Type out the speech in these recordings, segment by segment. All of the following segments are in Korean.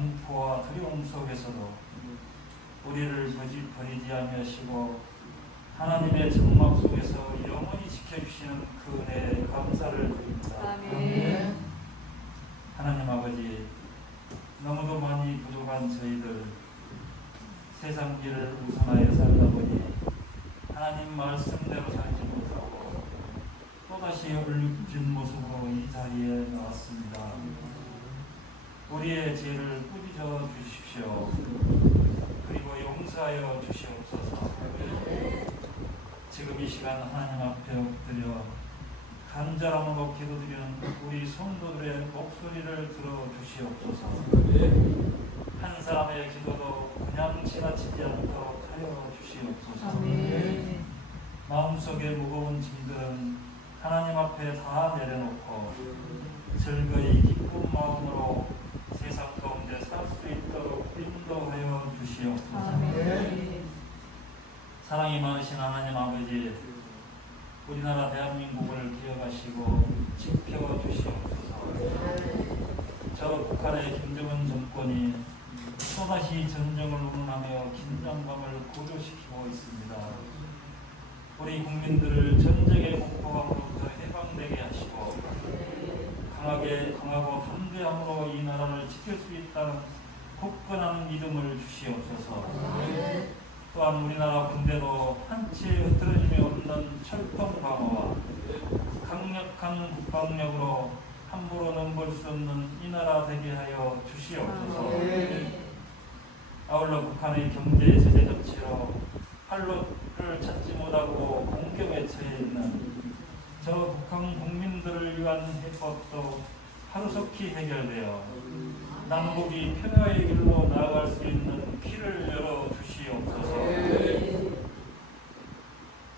공포와 두려움 속에서도 우리를 버리지 아니하시고 하나님의 장막 속에서 영원히 지켜주시는 그 은혜에 감사를 드립니다. 아멘. 하나님 아버지, 너무도 많이 부족한 저희들 세상 길을 우선하여 살다 보니 하나님 말씀대로 살지 못하고 또다시 얼룩진 모습으로 이 자리에 나왔습니다. 우리의 죄를 꾸짖어 주십시오. 그리고 용서하여 주시옵소서. 지금 이 시간 하나님 앞에 엎드려 간절함으로 기도드리는 우리 성도들의 목소리를 들어주시옵소서. 한 사람의 기도도 그냥 지나치지 않도록 하여 주시옵소서. 아멘. 마음속에 무거운 짐들은 하나님 앞에 다 내려놓고 즐거이 기쁜 마음으로 세상 가운데 살 수 있도록 인도하여 주시옵소서. 아멘. 사랑이 많으신 하나님 아버지, 우리나라 대한민국을 기억하시고 지켜주시옵소서. 저 북한의 김정은 정권이 또다시 전쟁을 운운하며 긴장감을 고조시키고 있습니다. 우리 국민들을 전쟁의 공포감으로부터 해방되게 하시고 강하고 담대함으로 이 나라를 지킬 수 있다는 굳건한 믿음을 주시옵소서. 또한 우리나라 군대도 한치 흐트러짐이 없는 철통 방어와 강력한 국방력으로 함부로 넘볼 수 없는 이 나라 되게 하여 주시옵소서. 아울러 북한의 경제 제재 조치로 활로를 찾지 못하고 공경에 처해 있는 저 북한 국민들을 위한 해법도 하루속히 해결되어 남북이 평화의 길로 나아갈 수 있는 길을 열어 주시옵소서.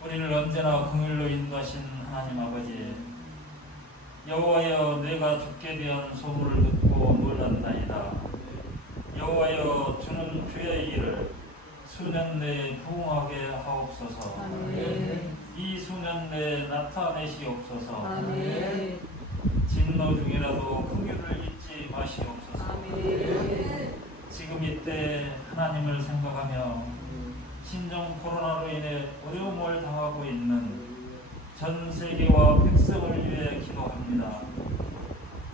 우리를 언제나 긍휼로 인도하신 하나님 아버지, 여호와여, 내가 주께 대한 소문을 듣고 놀랐나이다. 여호와여, 주는 주의 일을 수년 내에 부응하게 하옵소서. 아멘. 이 수년 내에 나타내시옵소서. 아멘. 진노 중이라도 긍휼을 잊지 마시옵소서. 아멘. 지금 이때 하나님을 생각하며 신종 코로나로 인해 어려움을 당하고 있는 전 세계와 백성을 위해 기도합니다.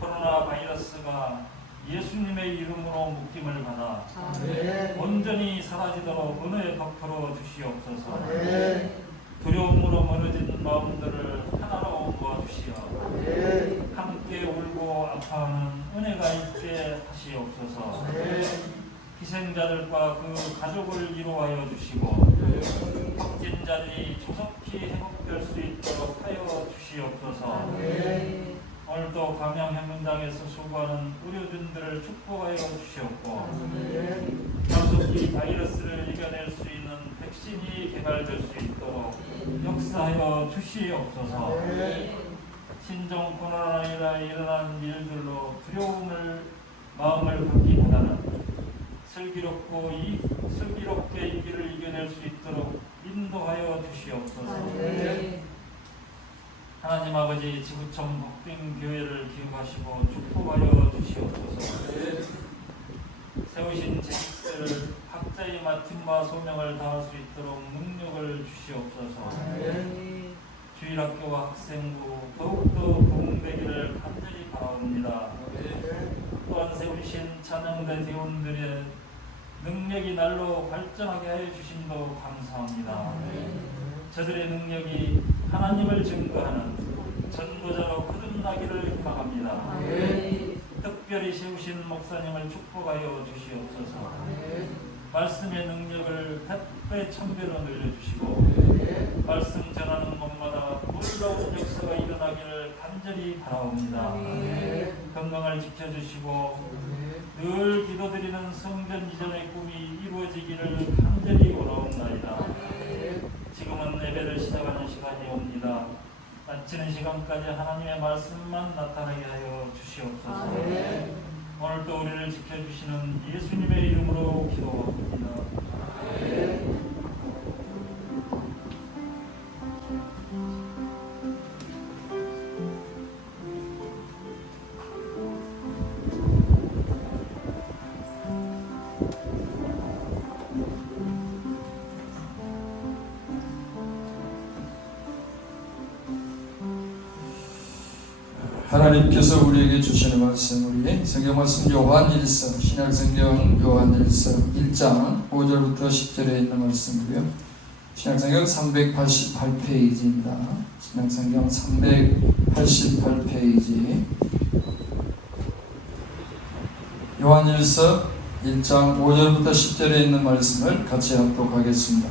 코로나 바이러스가 예수님의 이름으로 묶임을 받아 온전히 사라지도록 은혜에 덮어 주시옵소서. 두려움으로 멀어진 마음들을 하나로 모아주시어 함께 울고 아파하는 은혜가 있게 하시옵소서. 희생자들과 그 가족을 위로하여 주시고 확진자들이 조속히 회복될 수 있도록 하여 주시옵소서. 오늘도 감염 현장에서 수고하는 의료진들을 축복하여 주시옵고 조속히 바이러스를 이겨낼 수 있는 백신이 개발될 수 있도록 역사하여 주시옵소서. 신종 코로나로 일어난 일들로 마음을 갖기보다는 슬기롭게 이 길을 이겨낼 수 있도록 인도하여 주시옵소서. 하나님 아버지, 지구촌 복빙교회를 기억하시고 축복하여 주시옵소서. 세우신 제식들을 각자의 맡임과 소명을 다할 수 있도록 능력을 주시옵소서. 주일학교와 학생부 더욱더 부흥되기를 간절히 바라옵니다. 또한 세우신 찬양대 대원들의 능력이 날로 발전하게 하여 주심도 감사합니다. 저들의 능력이 하나님을 증거하는 전도자로 거듭나기를 희망합니다. 특별히 세우신 목사님을 축복하여 주시옵소서. 말씀의 능력을 100배 1000배로 늘려주시고 말씀 전하는 곳마다 놀라운 역사가 일어나기를 간절히 바라옵니다. 건강을 지켜주시고 늘 기도드리는 성전 이전의 꿈이 이루어지기를 간절히 원하옵나이다. 지금은 예배를 시작하는 시간이 옵니다. 마치는 시간까지 하나님의 말씀만 나타나게 하여 주시옵소서. 오늘도 우리를 지켜주시는 예수님의 이름으로 기도합니다. 하나님께서 우리에게 주시는 말씀, 우리 성경 말씀 요한일서, 신약성경 요한일서 1장 5절부터 10절에 있는 말씀이고요. 신약성경 388페이지입니다. 신약성경 388페이지. 요한일서 1장 5절부터 10절에 있는 말씀을 같이 합독하겠습니다.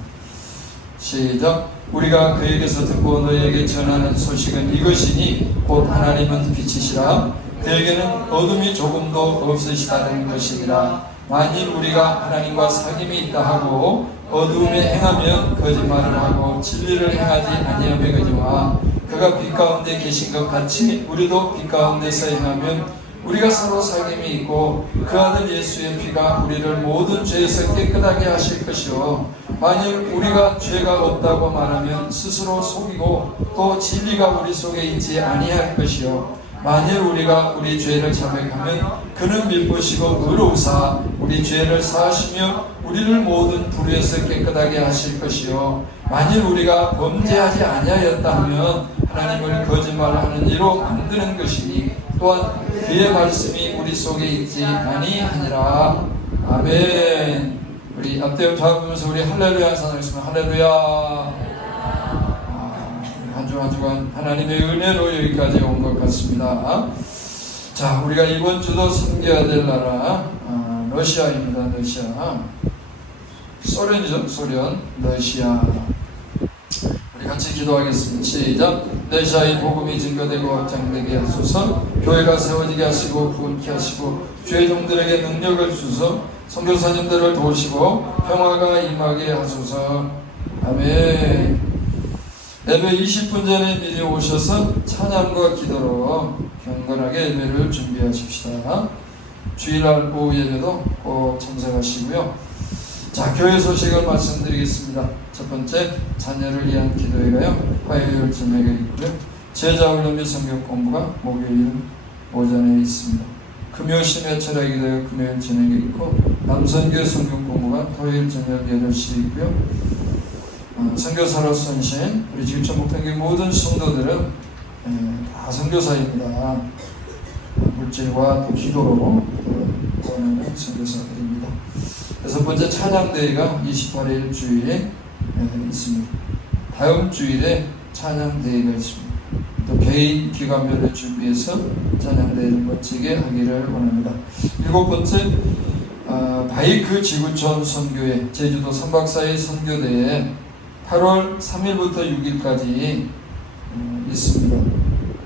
시작. 우리가 그에게서 듣고 너희에게 전하는 소식은 이것이니 곧 하나님은 빛이시라 그에게는 어둠이 조금도 없으시다는 것이니라. 만일 우리가 하나님과 사귐이 있다 하고 어두움에 행하면 거짓말을 하고 진리를 행하지 아니하거니와 그가 빛 가운데 계신 것 같이 우리도 빛 가운데서 행하면 우리가 서로 사귐이 있고 그 아들 예수의 피가 우리를 모든 죄에서 깨끗하게 하실 것이요 만일 우리가 죄가 없다고 말하면 스스로 속이고 또 진리가 우리 속에 있지 아니할 것이요 만일 우리가 우리 죄를 자백하면 그는 미쁘시고 의로우사 우리 죄를 사하시며 우리를 모든 불의에서 깨끗하게 하실 것이요 만일 우리가 범죄하지 아니하였다 하면 하나님을 거짓말하는 이로 만드는 것이니 또한 그의 말씀이 우리 속에 있지 아니하니라. 아멘. 우리 앞대음 잡으면서 우리 할렐루야 하겠습니다. 할렐루야. 한 주 한 주간 하나님의 은혜로 여기까지 온 것 같습니다. 자, 우리가 이번 주도 섬겨야 될 나라 러시아입니다. 러시아. 소련이죠. 소련. 러시아. 우리 같이 기도하겠습니다. 시작. 러시아의 복음이 증거되고 확장되게 하소서. 교회가 세워지게 하시고 부흥케 하시고 주의 종들에게 능력을 주소. 선교사님들을 도우시고 평화가 임하게 하소서. 아멘. 예배 20분 전에 미리 오셔서 찬양과 기도로 경건하게 예배를 준비하십시다. 주일날 오후 예배도 꼭 참석하시고요. 자, 교회 소식을 말씀드리겠습니다. 첫 번째, 자녀를 위한 기도회가요 화요일 저녁에 있고요. 제자훈련 및 성경 공부가 목요일 오전에 있습니다. 금요 심야 철학 기도회가 금요일 저녁에 있고 남선교 성경 공부가 토요일 저녁 8시에 있고요. 선교사로 선신 우리 지구촌 목평교 모든 성도들은 다 선교사입니다. 물질과 또 기도로 구원하는 선교사들입니다. 여섯 번째 찬양대회가 28일 주일에 있습니다. 다음 주일에 찬양대회가 있습니다. 또 개인 기관별을 준비해서 찬양대회를 멋지게 하기를 원합니다. 일곱 번째 바이크 지구촌 선교회 제주도 3박 4일 선교대회 8월 3일부터 6일까지 있습니다.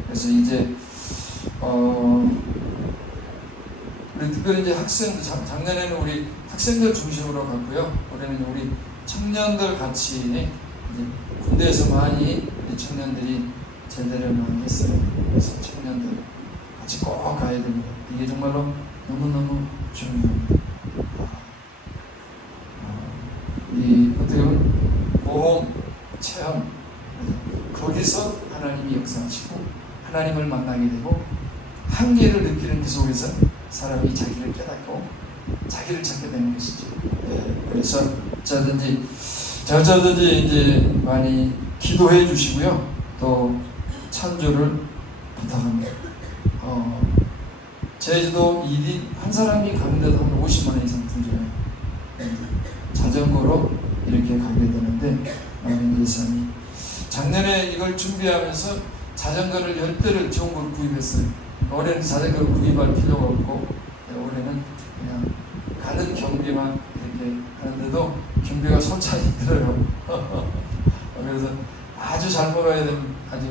그래서 이제 우리 특별히 이제 학생들 작년에는 우리 학생들 중심으로 갔고요. 올해는 우리 청년들 같이 이제 군대에서 많이 우리 청년들이 제대를 많이 했어요. 그래서 청년들 같이 꼭 가야 됩니다. 이게 정말로 너무너무 중요합니다. 이 어떻게 보면 모험, 체험 거기서 하나님이 역사하시고 하나님을 만나게 되고 한계를 느끼는 그 속에서 사람이 자기를 깨닫고 자기를 찾게 되는 것이죠. 그래서 저든지 이제 많이 기도해 주시고요. 또 찬조를 부탁합니다. 제주도 1인 한 사람이 가는데도 한 50만 원 이상 들어요. 자전거로 이렇게 가게 되는데 많은 예산이 작년에 이걸 준비하면서 자전거를 10대를 좋은 걸 구입했어요. 올해는 자전거를 구입할 필요가 없고 올해는 그냥 가는 경비만 이렇게 하는데도 경비가 솔찬히 들어요. 그래서 아주 잘 먹어야 되는 아주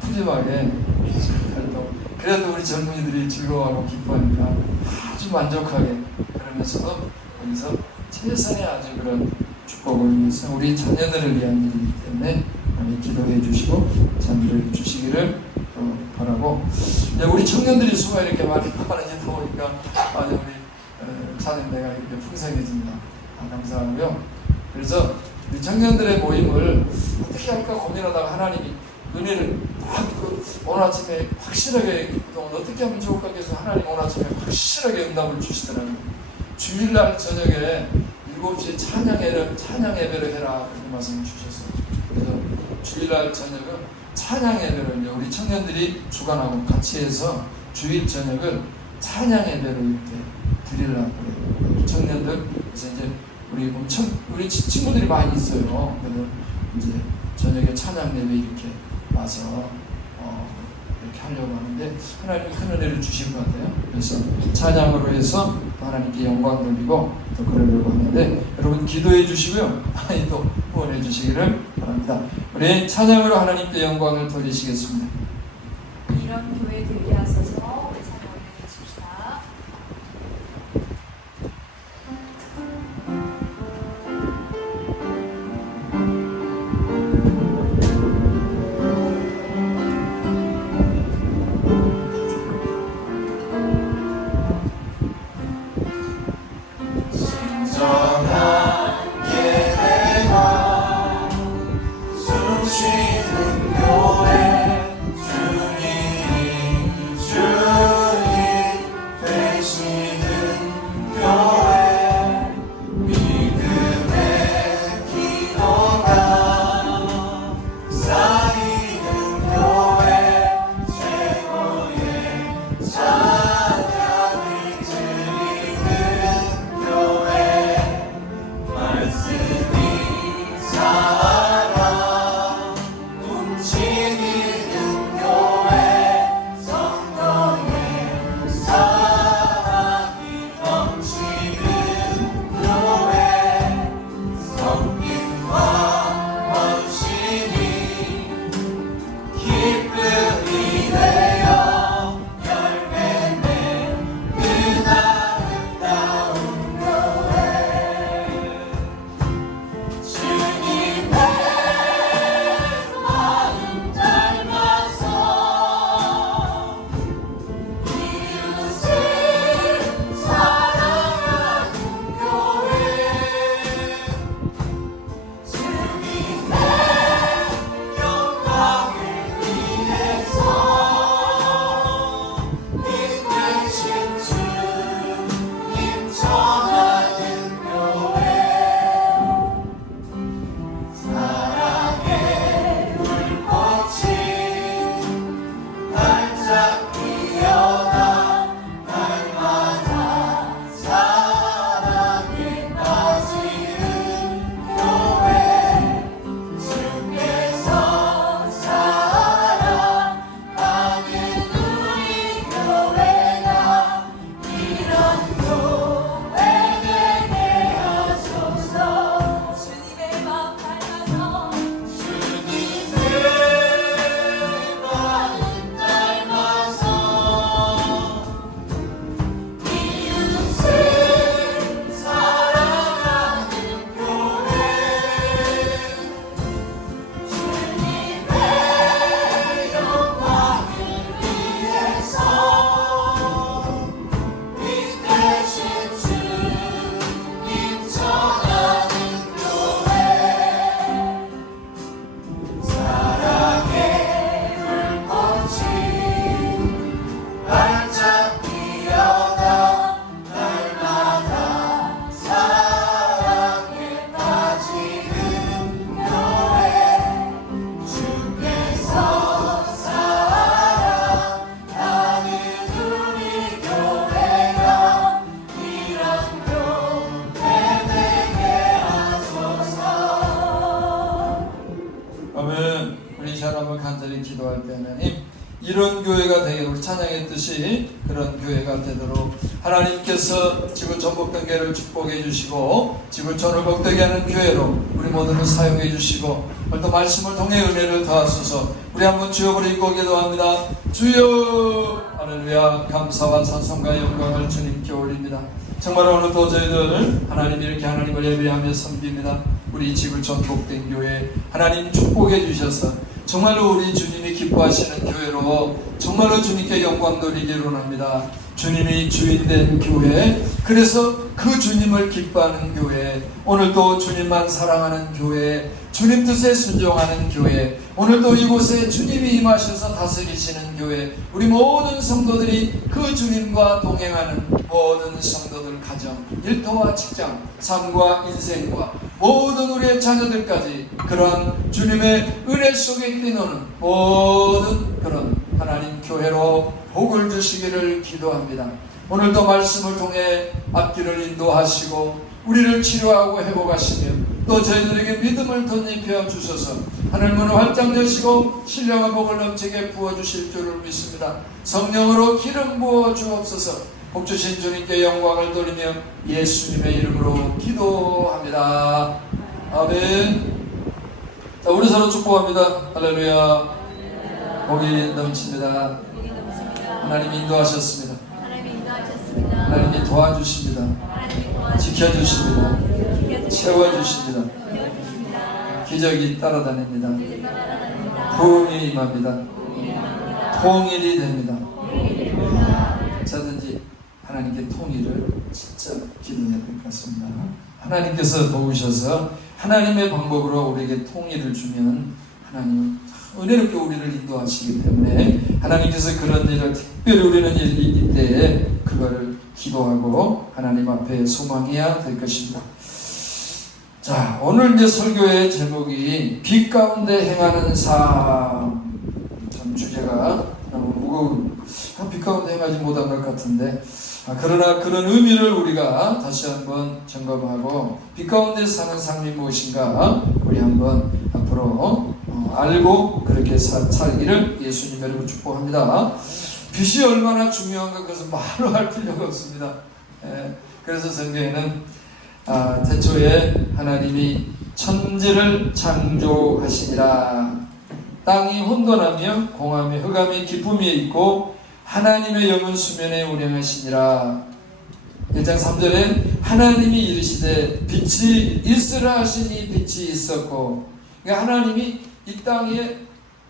푸짐하게 그래도 우리 젊은이들이 즐거워하고 기뻐하니까 아주 만족하게 그러면서도 거기서 최선의 아주 그런 축복을 위해서 우리 자녀들을 위한 일이기 때문에 많이 기도해 주시고 참여해 주시기를 바라고 이제 우리 청년들이 수가 이렇게 많이 보니까 아주 우리 자녀내가 이렇게 풍성해집니다. 감사하고요. 그래서 우리 청년들의 모임을 어떻게 할까 고민하다가 하나님이 은혜를 오늘 아침에 확실하게 어떻게 하면 좋을까 해서 하나님 오늘 아침에 확실하게 응답을 주시더라고요. 주일날 저녁에 7시에 찬양 예배를 해라 그렇게 말씀을 주셨어요. 그래서 주일날 저녁은 찬양 예배를 우리 청년들이 주관하고 같이 해서 주일 저녁을 찬양 예배로 이렇게 드리려고 그래요. 청년들 그래서 이제 우리 친구들이 많이 있어요. 그래서 이제 저녁에 찬양 예배 이렇게 와서 이렇게 하려고 하는데 하나님이 큰 은혜를 주신 것 같아요. 그래서 찬양으로 해서 하나님께 영광 돌리고 또 그러려고 하는데 여러분 기도해 주시고요. 많이 또 후원해 주시기를 바랍니다. 우리 찬양으로 하나님께 영광을 돌리시겠습니다. 이런 교회 되게 하소서. 우리 찬양 올려드립시다. 기도할 때 하나님 이런 교회가 되게 우리 찬양했듯이 그런 교회가 되도록 하나님께서 지구 전북등교회를 축복해 주시고 지구 전북되게 하는 교회로 우리 모두를 사용해 주시고 오늘도 말씀을 통해 은혜를 더하소서. 우리 한번 주여 부르고 기도합니다. 주여 할렐루야. 감사와 찬송과 영광을 주님께 올립니다. 정말 오늘도 저희들 하나님 이렇게 하나님을 예배하며 섬깁니다. 우리 지구 전북된 교회 하나님 축복해 주셔서 정말로 우리 주님이 기뻐하시는 교회로 정말로 주님께 영광 돌리기를 원합니다. 주님이 주인된 교회, 그래서 그 주님을 기뻐하는 교회, 오늘도 주님만 사랑하는 교회, 주님 뜻에 순종하는 교회, 오늘도 이곳에 주님이 임하셔서 다스리시는 교회, 우리 모든 성도들이 그 주님과 동행하는 모든 성도들 가정, 일터와 직장, 삶과 인생과 모든 우리의 자녀들까지 그러한 주님의 은혜 속에 뛰노는 모든 그런 하나님 교회로 복을 주시기를 기도합니다. 오늘도 말씀을 통해 앞길을 인도하시고 우리를 치료하고 회복하시며 또 저희들에게 믿음을 덧입혀 주셔서 하늘 문을 활짝 여시고 신령한 복을 넘치게 부어주실 줄을 믿습니다. 성령으로 기름 부어 주옵소서. 복 주신 주님께 영광을 돌리며 예수님의 이름으로 기도합니다. 아멘. 자, 우리 서로 축복합니다. 할렐루야. 복이 넘칩니다. 하나님 인도하셨습니다. 하나님이 도와주십니다. 지켜주십니다. 채워주십니다. 기적이 따라다닙니다. 부흥이 임합니다. 통일이 됩니다. 자든지 하나님께 통일을 진짜 기도해야 될 것 같습니다. 하나님께서 도우셔서 하나님의 방법으로 우리에게 통일을 주면 하나님은 은혜롭게 우리를 인도하시기 때문에 하나님께서 그런 일을 특별히 우리는 이때에 그거를 기도하고 하나님 앞에 소망해야 될 것입니다. 자, 오늘 이제 설교의 제목이 빛 가운데 행하는 삶. 참 주제가 너무 무거운, 빛 가운데 행하지 못한 것 같은데, 그러나 그런 의미를 우리가 다시 한번 점검하고 빛 가운데 사는 삶이 무엇인가 우리 한번 앞으로 알고 그렇게 살기를 예수님 이름으로 축복합니다. 빛이 얼마나 중요한가 그것은 말로 할 필요가 없습니다. 그래서 성경에는 태초에 하나님이 천지를 창조하시니라. 땅이 혼돈하며 공함이 흑암이 기품이 있고 하나님의 영은 수면에 운행하시니라. 1장 3절에 하나님이 이르시되 빛이 있으라 하시니 빛이 있었고, 그러니까 하나님이 이 땅에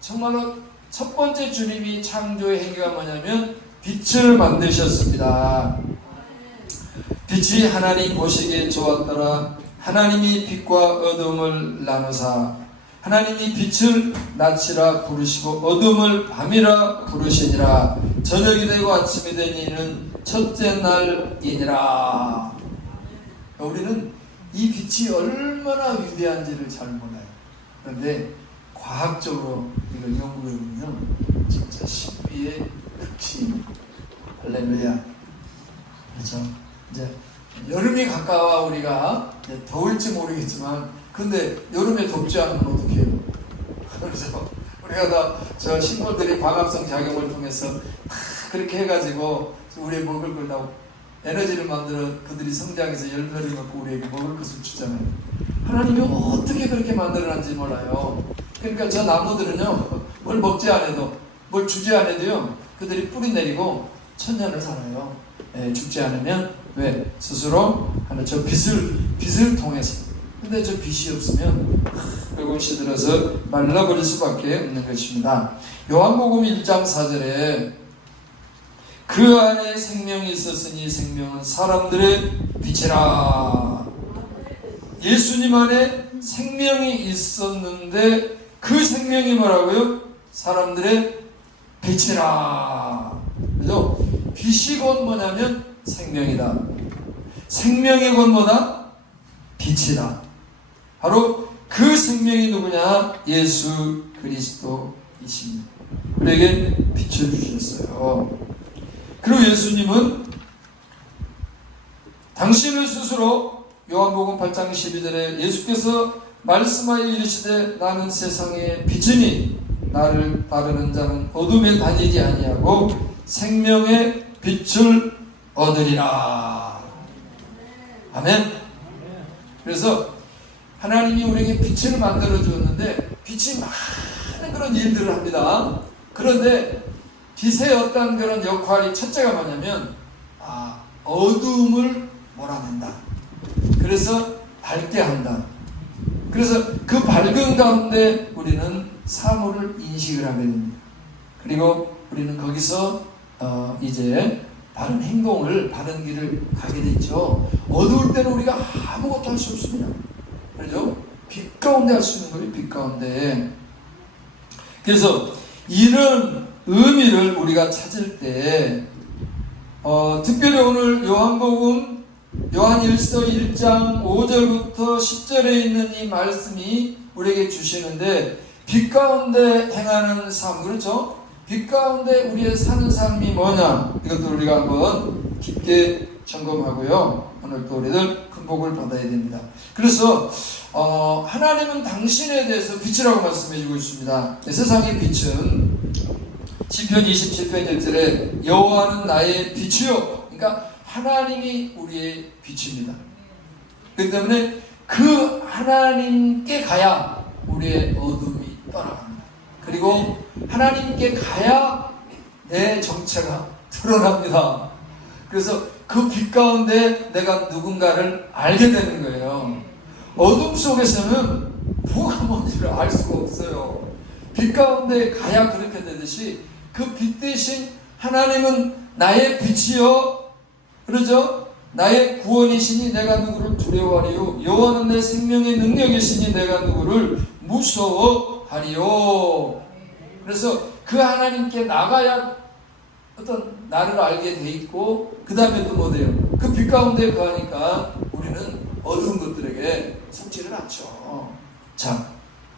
정말로 첫 번째 주님이 창조의 행위가 뭐냐면 빛을 만드셨습니다. 빛이 하나님 보시기에 좋았더라. 하나님이 빛과 어둠을 나누사 하나님이 빛을 낮이라 부르시고 어둠을 밤이라 부르시니라. 저녁이 되고 아침이 되니는 첫째 날이니라. 우리는 이 빛이 얼마나 위대한지를 잘 몰라요. 그런데 과학적으로 이걸 연구해보면 진짜 신비의 극치. 할렐루야. 그렇죠? 이제 여름이 가까워 우리가 이제 더울지 모르겠지만 근데 여름에 덥지 않으면 어떻게 해요? 그래서 우리가 다 저 식물들이 광합성 작용을 통해서 그렇게 해가지고 우리의 먹을 걸 다 에너지를 만들어 그들이 성장해서 열매를 갖고 우리에게 먹을 것을 주잖아요. 하나님이 어떻게 그렇게 만들어놨는지 몰라요. 그러니까 저 나무들은요 뭘 먹지 않아도 뭘 주지 않아도요 그들이 뿌리 내리고 천년을 살아요. 죽지 않으면 왜? 스스로 하는 저 빛을 통해서. 근데 저 빛이 없으면 결국 시들어서 말라버릴 수밖에 없는 것입니다. 요한복음 1장 4절에 그 안에 생명이 있었으니 생명은 사람들의 빛이라. 예수님 안에 생명이 있었는데 그 생명이 뭐라고요? 사람들의 빛이라. 그죠? 빛이 곧 뭐냐면 생명이다. 생명이 곧 뭐다? 빛이다. 바로 그 생명이 누구냐? 예수 그리스도이십니다. 우리에게 빛을 주셨어요. 그리고 예수님은 당신을 스스로 요한복음 8장 12절에 예수께서 말씀하여 이르시되 나는 세상의 빛이니 나를 따르는 자는 어둠에 다니지 아니하고 생명의 빛을 얻으리라. 아멘. 그래서 하나님이 우리에게 빛을 만들어 주었는데 빛이 많은 그런 일들을 합니다. 그런데 빛의 어떤 그런 역할이 첫째가 뭐냐면 어둠을 몰아낸다. 그래서 밝게 한다. 그래서 그 밝은 가운데 우리는 사물을 인식을 하게 됩니다. 그리고 우리는 거기서 이제 바른 행동을, 바른 길을 가게 되죠. 어두울 때는 우리가 아무것도 할 수 없습니다. 그렇죠? 빛 가운데 할 수 있는 거예요. 빛 가운데. 그래서 이런 의미를 우리가 찾을 때 특별히 오늘 요한복음 요한일서 1장 5절부터 10절에 있는 이 말씀이 우리에게 주시는데 빛 가운데 행하는 삶, 그렇죠? 빛 가운데 우리의 사는 삶이 뭐냐? 이것도 우리가 한번 깊게 점검하고요. 오늘 또 우리들 큰 복을 받아야 됩니다. 그래서 하나님은 당신에 대해서 빛이라고 말씀해주고 있습니다. 세상의 빛은 시편 27편 1절에 여호와는 나의 빛이요. 그러니까 하나님이 우리의 빛입니다. 그렇기 때문에 그 하나님께 가야 우리의 어둠이 떠나갑니다. 그리고 하나님께 가야 내 정체가 드러납니다. 그래서 그 빛 가운데 내가 누군가를 알게 되는 거예요. 어둠 속에서는 뭐가 뭔지를 알 수가 없어요. 빛 가운데 가야 그렇게 되듯이 그 빛 대신 하나님은 나의 빛이요, 그러죠? 나의 구원이시니 내가 누구를 두려워하리요. 여호와는 내 생명의 능력이시니 내가 누구를 무서워하리요. 그래서 그 하나님께 나가야 어떤 나를 알게 돼 있고, 그 다음에 또 뭐 돼요? 그 빛 가운데 가니까 우리는 어두운 것들에게 속지를 않죠. 자,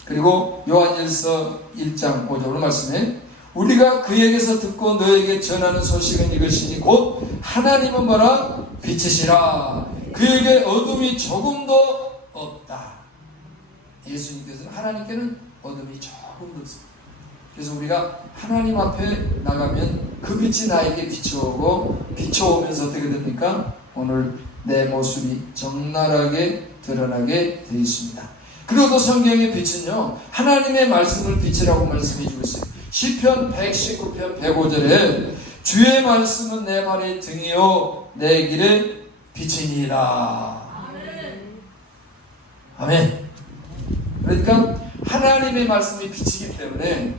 그리고 요한일서 1장 5절로 말씀해, 우리가 그에게서 듣고 너에게 전하는 소식은 이것이니 곧 하나님은 뭐라? 빛이시라. 그에게 어둠이 조금도 없다. 예수님께서는 하나님께는 어둠이 조금도 없습니다. 그래서 우리가 하나님 앞에 나가면 그 빛이 나에게 비춰오고, 비춰오면서 어떻게 됩니까? 오늘 내 모습이 적나라하게 드러나게 되어 있습니다. 그리고 또 성경의 빛은요, 하나님의 말씀을 빛이라고 말씀해 주고 있어요. 시편 119편 105절에 주의 말씀은 내 발의 등이요 내 길의 빛이니라. 아멘. 그러니까 하나님의 말씀이 빛이기 때문에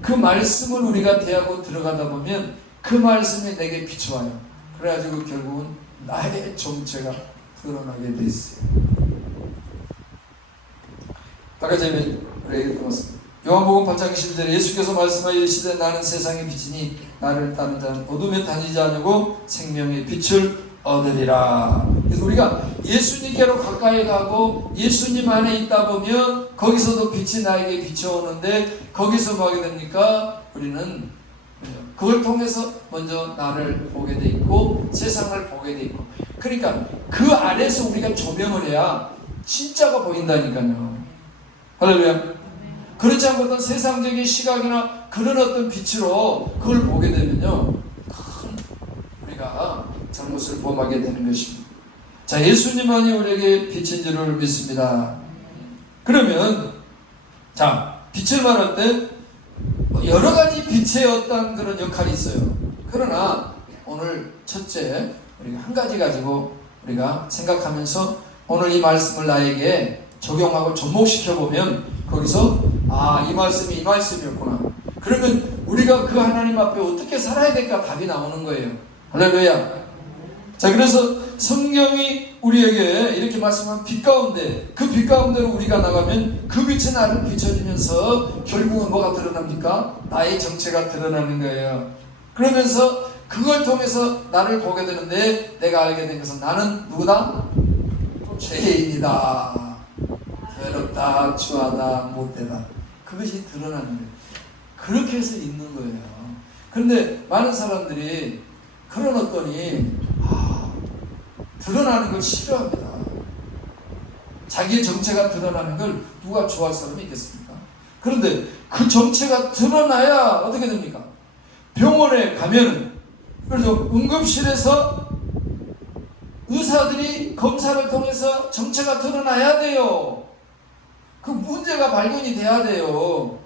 그 말씀을 우리가 대하고 들어가다 보면 그 말씀이 내게 비춰와요. 그래가지고 결국은 나의 정체가 드러나게 돼 있어요. 아까 전에 얘기했던 요한복음 8장 11절에 예수께서 말씀하여 이르시되 나는 세상의 빛이니 나를 따르는 자는 어둠에 다니지 않으고 생명의 빛을 얻으리라. 그래서 우리가 예수님께로 가까이 가고 예수님 안에 있다 보면 거기서도 빛이 나에게 비춰오는데, 거기서 뭐 하게 됩니까? 우리는 그걸 통해서 먼저 나를 보게 돼 있고 세상을 보게 돼 있고, 그러니까 그 안에서 우리가 조명을 해야 진짜가 보인다니까요. 할렐루야. 그렇지 않고 어떤 세상적인 시각이나 그런 어떤 빛으로 그걸 보게 되면요, 큰 우리가 잘못을 범하게 되는 것입니다. 자, 예수님만이 우리에게 빛인 줄을 믿습니다. 그러면 자, 빛을 말할 때 여러 가지 빛의 어떤 그런 역할이 있어요. 그러나 오늘 첫째, 우리가 한 가지 가지고 우리가 생각하면서 오늘 이 말씀을 나에게 적용하고 접목시켜 보면 거기서 이 말씀이 이 말씀이었구나. 그러면 우리가 그 하나님 앞에 어떻게 살아야 될까 답이 나오는 거예요. 할렐루야. 자, 그래서 성경이 우리에게 이렇게 말씀한 빛 가운데, 그 빛 가운데로 우리가 나가면 그 빛이 나를 비춰주면서 결국은 뭐가 드러납니까? 나의 정체가 드러나는 거예요. 그러면서 그걸 통해서 나를 보게 되는데, 내가 알게 된 것은 나는 누구다? 죄인이다. 괴롭다, 추하다, 못되다. 그것이 드러나는 거예요. 그렇게 해서 있는 거예요. 그런데 많은 사람들이 그런 어떠니 드러나는 걸 싫어합니다. 자기의 정체가 드러나는 걸 누가 좋아할 사람이 있겠습니까? 그런데 그 정체가 드러나야 어떻게 됩니까? 병원에 가면, 그래서 응급실에서 의사들이 검사를 통해서 정체가 드러나야 돼요. 그 문제가 발견이 돼야 돼요.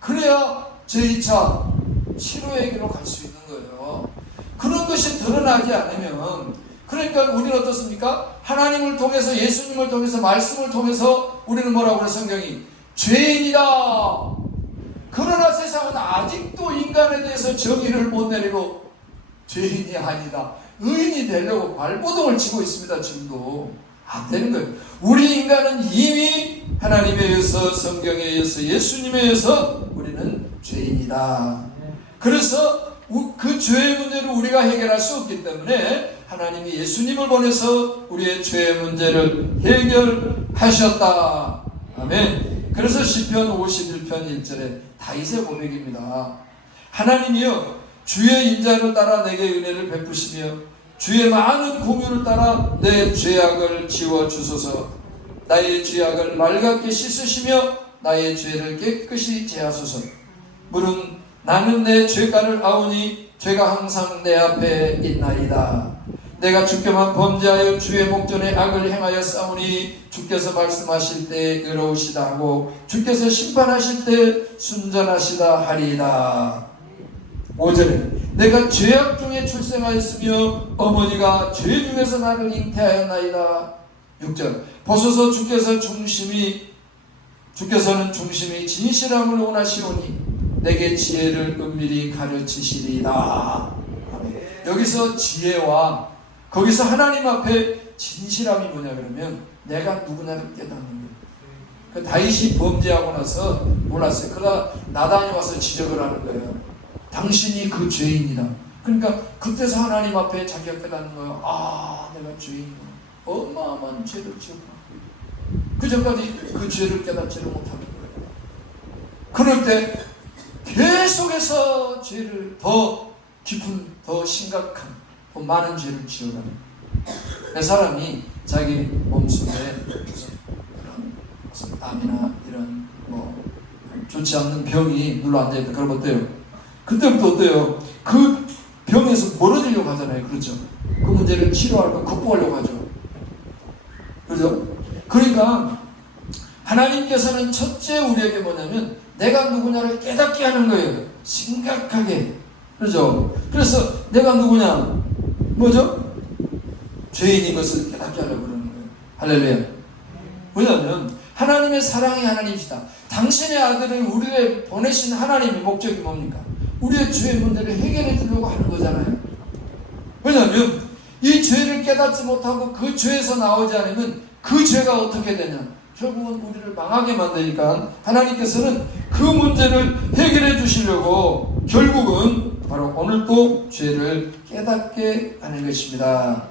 그래야 제2차 치료에게로 갈 수 있는 거예요. 그런 것이 드러나지 않으면, 그러니까 우리는 어떻습니까? 하나님을 통해서, 예수님을 통해서, 말씀을 통해서 우리는 뭐라고 그래? 성경이 죄인이다. 그러나 세상은 아직도 인간에 대해서 정의를 못 내리고 죄인이 아니다, 의인이 되려고 발버둥을 치고 있습니다. 지금도 안 되는 거예요. 우리 인간은 이미 하나님에 의해서, 성경에 의해서, 예수님에 의해서 우리는 죄인이다. 그래서 그 죄의 문제를 우리가 해결할 수 없기 때문에 하나님이 예수님을 보내서 우리의 죄의 문제를 해결하셨다. 아멘. 그래서 시편 51편 1절에 다윗의 고백입니다. 하나님이여 주의 인자를 따라 내게 은혜를 베푸시며 주의 많은 공유를 따라 내 죄악을 지워주소서. 나의 죄악을 맑게 씻으시며 나의 죄를 깨끗이 제하소서. 물은 나는 내 죄가를 아우니 죄가 항상 내 앞에 있나이다. 내가 주께만 범죄하여 주의 목전에 악을 행하여 싸우니 주께서 말씀하실 때 의로우시다 하고 주께서 심판하실 때 순전하시다 하리이다. 5절에 내가 죄악 중에 출생하였으며 어머니가 죄 중에서 나를 잉태하였나이다. 6절 보소서 주께서는 중심이 진실함을 원하시오니 내게 지혜를 은밀히 가르치시리이다. 여기서 지혜와 거기서 하나님 앞에 진실함이 뭐냐 그러면 내가 누구냐를 깨닫는 거예요. 그 다윗이 범죄하고 나서 몰랐어요. 그러다 나단이 와서 지적을 하는 거예요. 당신이 그 죄인이다. 그러니까 그때서 하나님 앞에 자기가 깨닫는 거예요. 아, 내가 죄인이구나. 어마어마한 죄를 지었구나. 그 전까지 그 죄를 깨닫지를 못하는 거예요. 그럴 때 계속해서 죄를 더 깊은, 더 심각한, 더 많은 죄를 지어가는 그 사람이 자기 몸속에 무슨 암이나 이런 좋지 않는 병이 눌러 앉아있다. 그럼 어때요? 그때부터 어때요? 그 병에서 멀어지려고 하잖아요. 그렇죠? 그 문제를 치료하고 극복하려고 하죠. 그렇죠? 그러니까 하나님께서는 첫째 우리에게 뭐냐면 내가 누구냐를 깨닫게 하는 거예요. 심각하게. 그렇죠? 그래서 내가 누구냐? 뭐죠? 죄인인 것을 깨닫게 하려고 그러는 거예요. 할렐루야. 왜냐하면 하나님의 사랑의 하나님이시다. 당신의 아들을 우리에게 보내신 하나님의 목적이 뭡니까? 우리의 죄의 문제를 해결해 주려고 하는 거잖아요. 왜냐하면 이 죄를 깨닫지 못하고 그 죄에서 나오지 않으면 그 죄가 어떻게 되냐? 결국은 우리를 망하게 만드니까 하나님께서는 그 문제를 해결해 주시려고 결국은 바로 오늘도 죄를 깨닫게 하는 것입니다.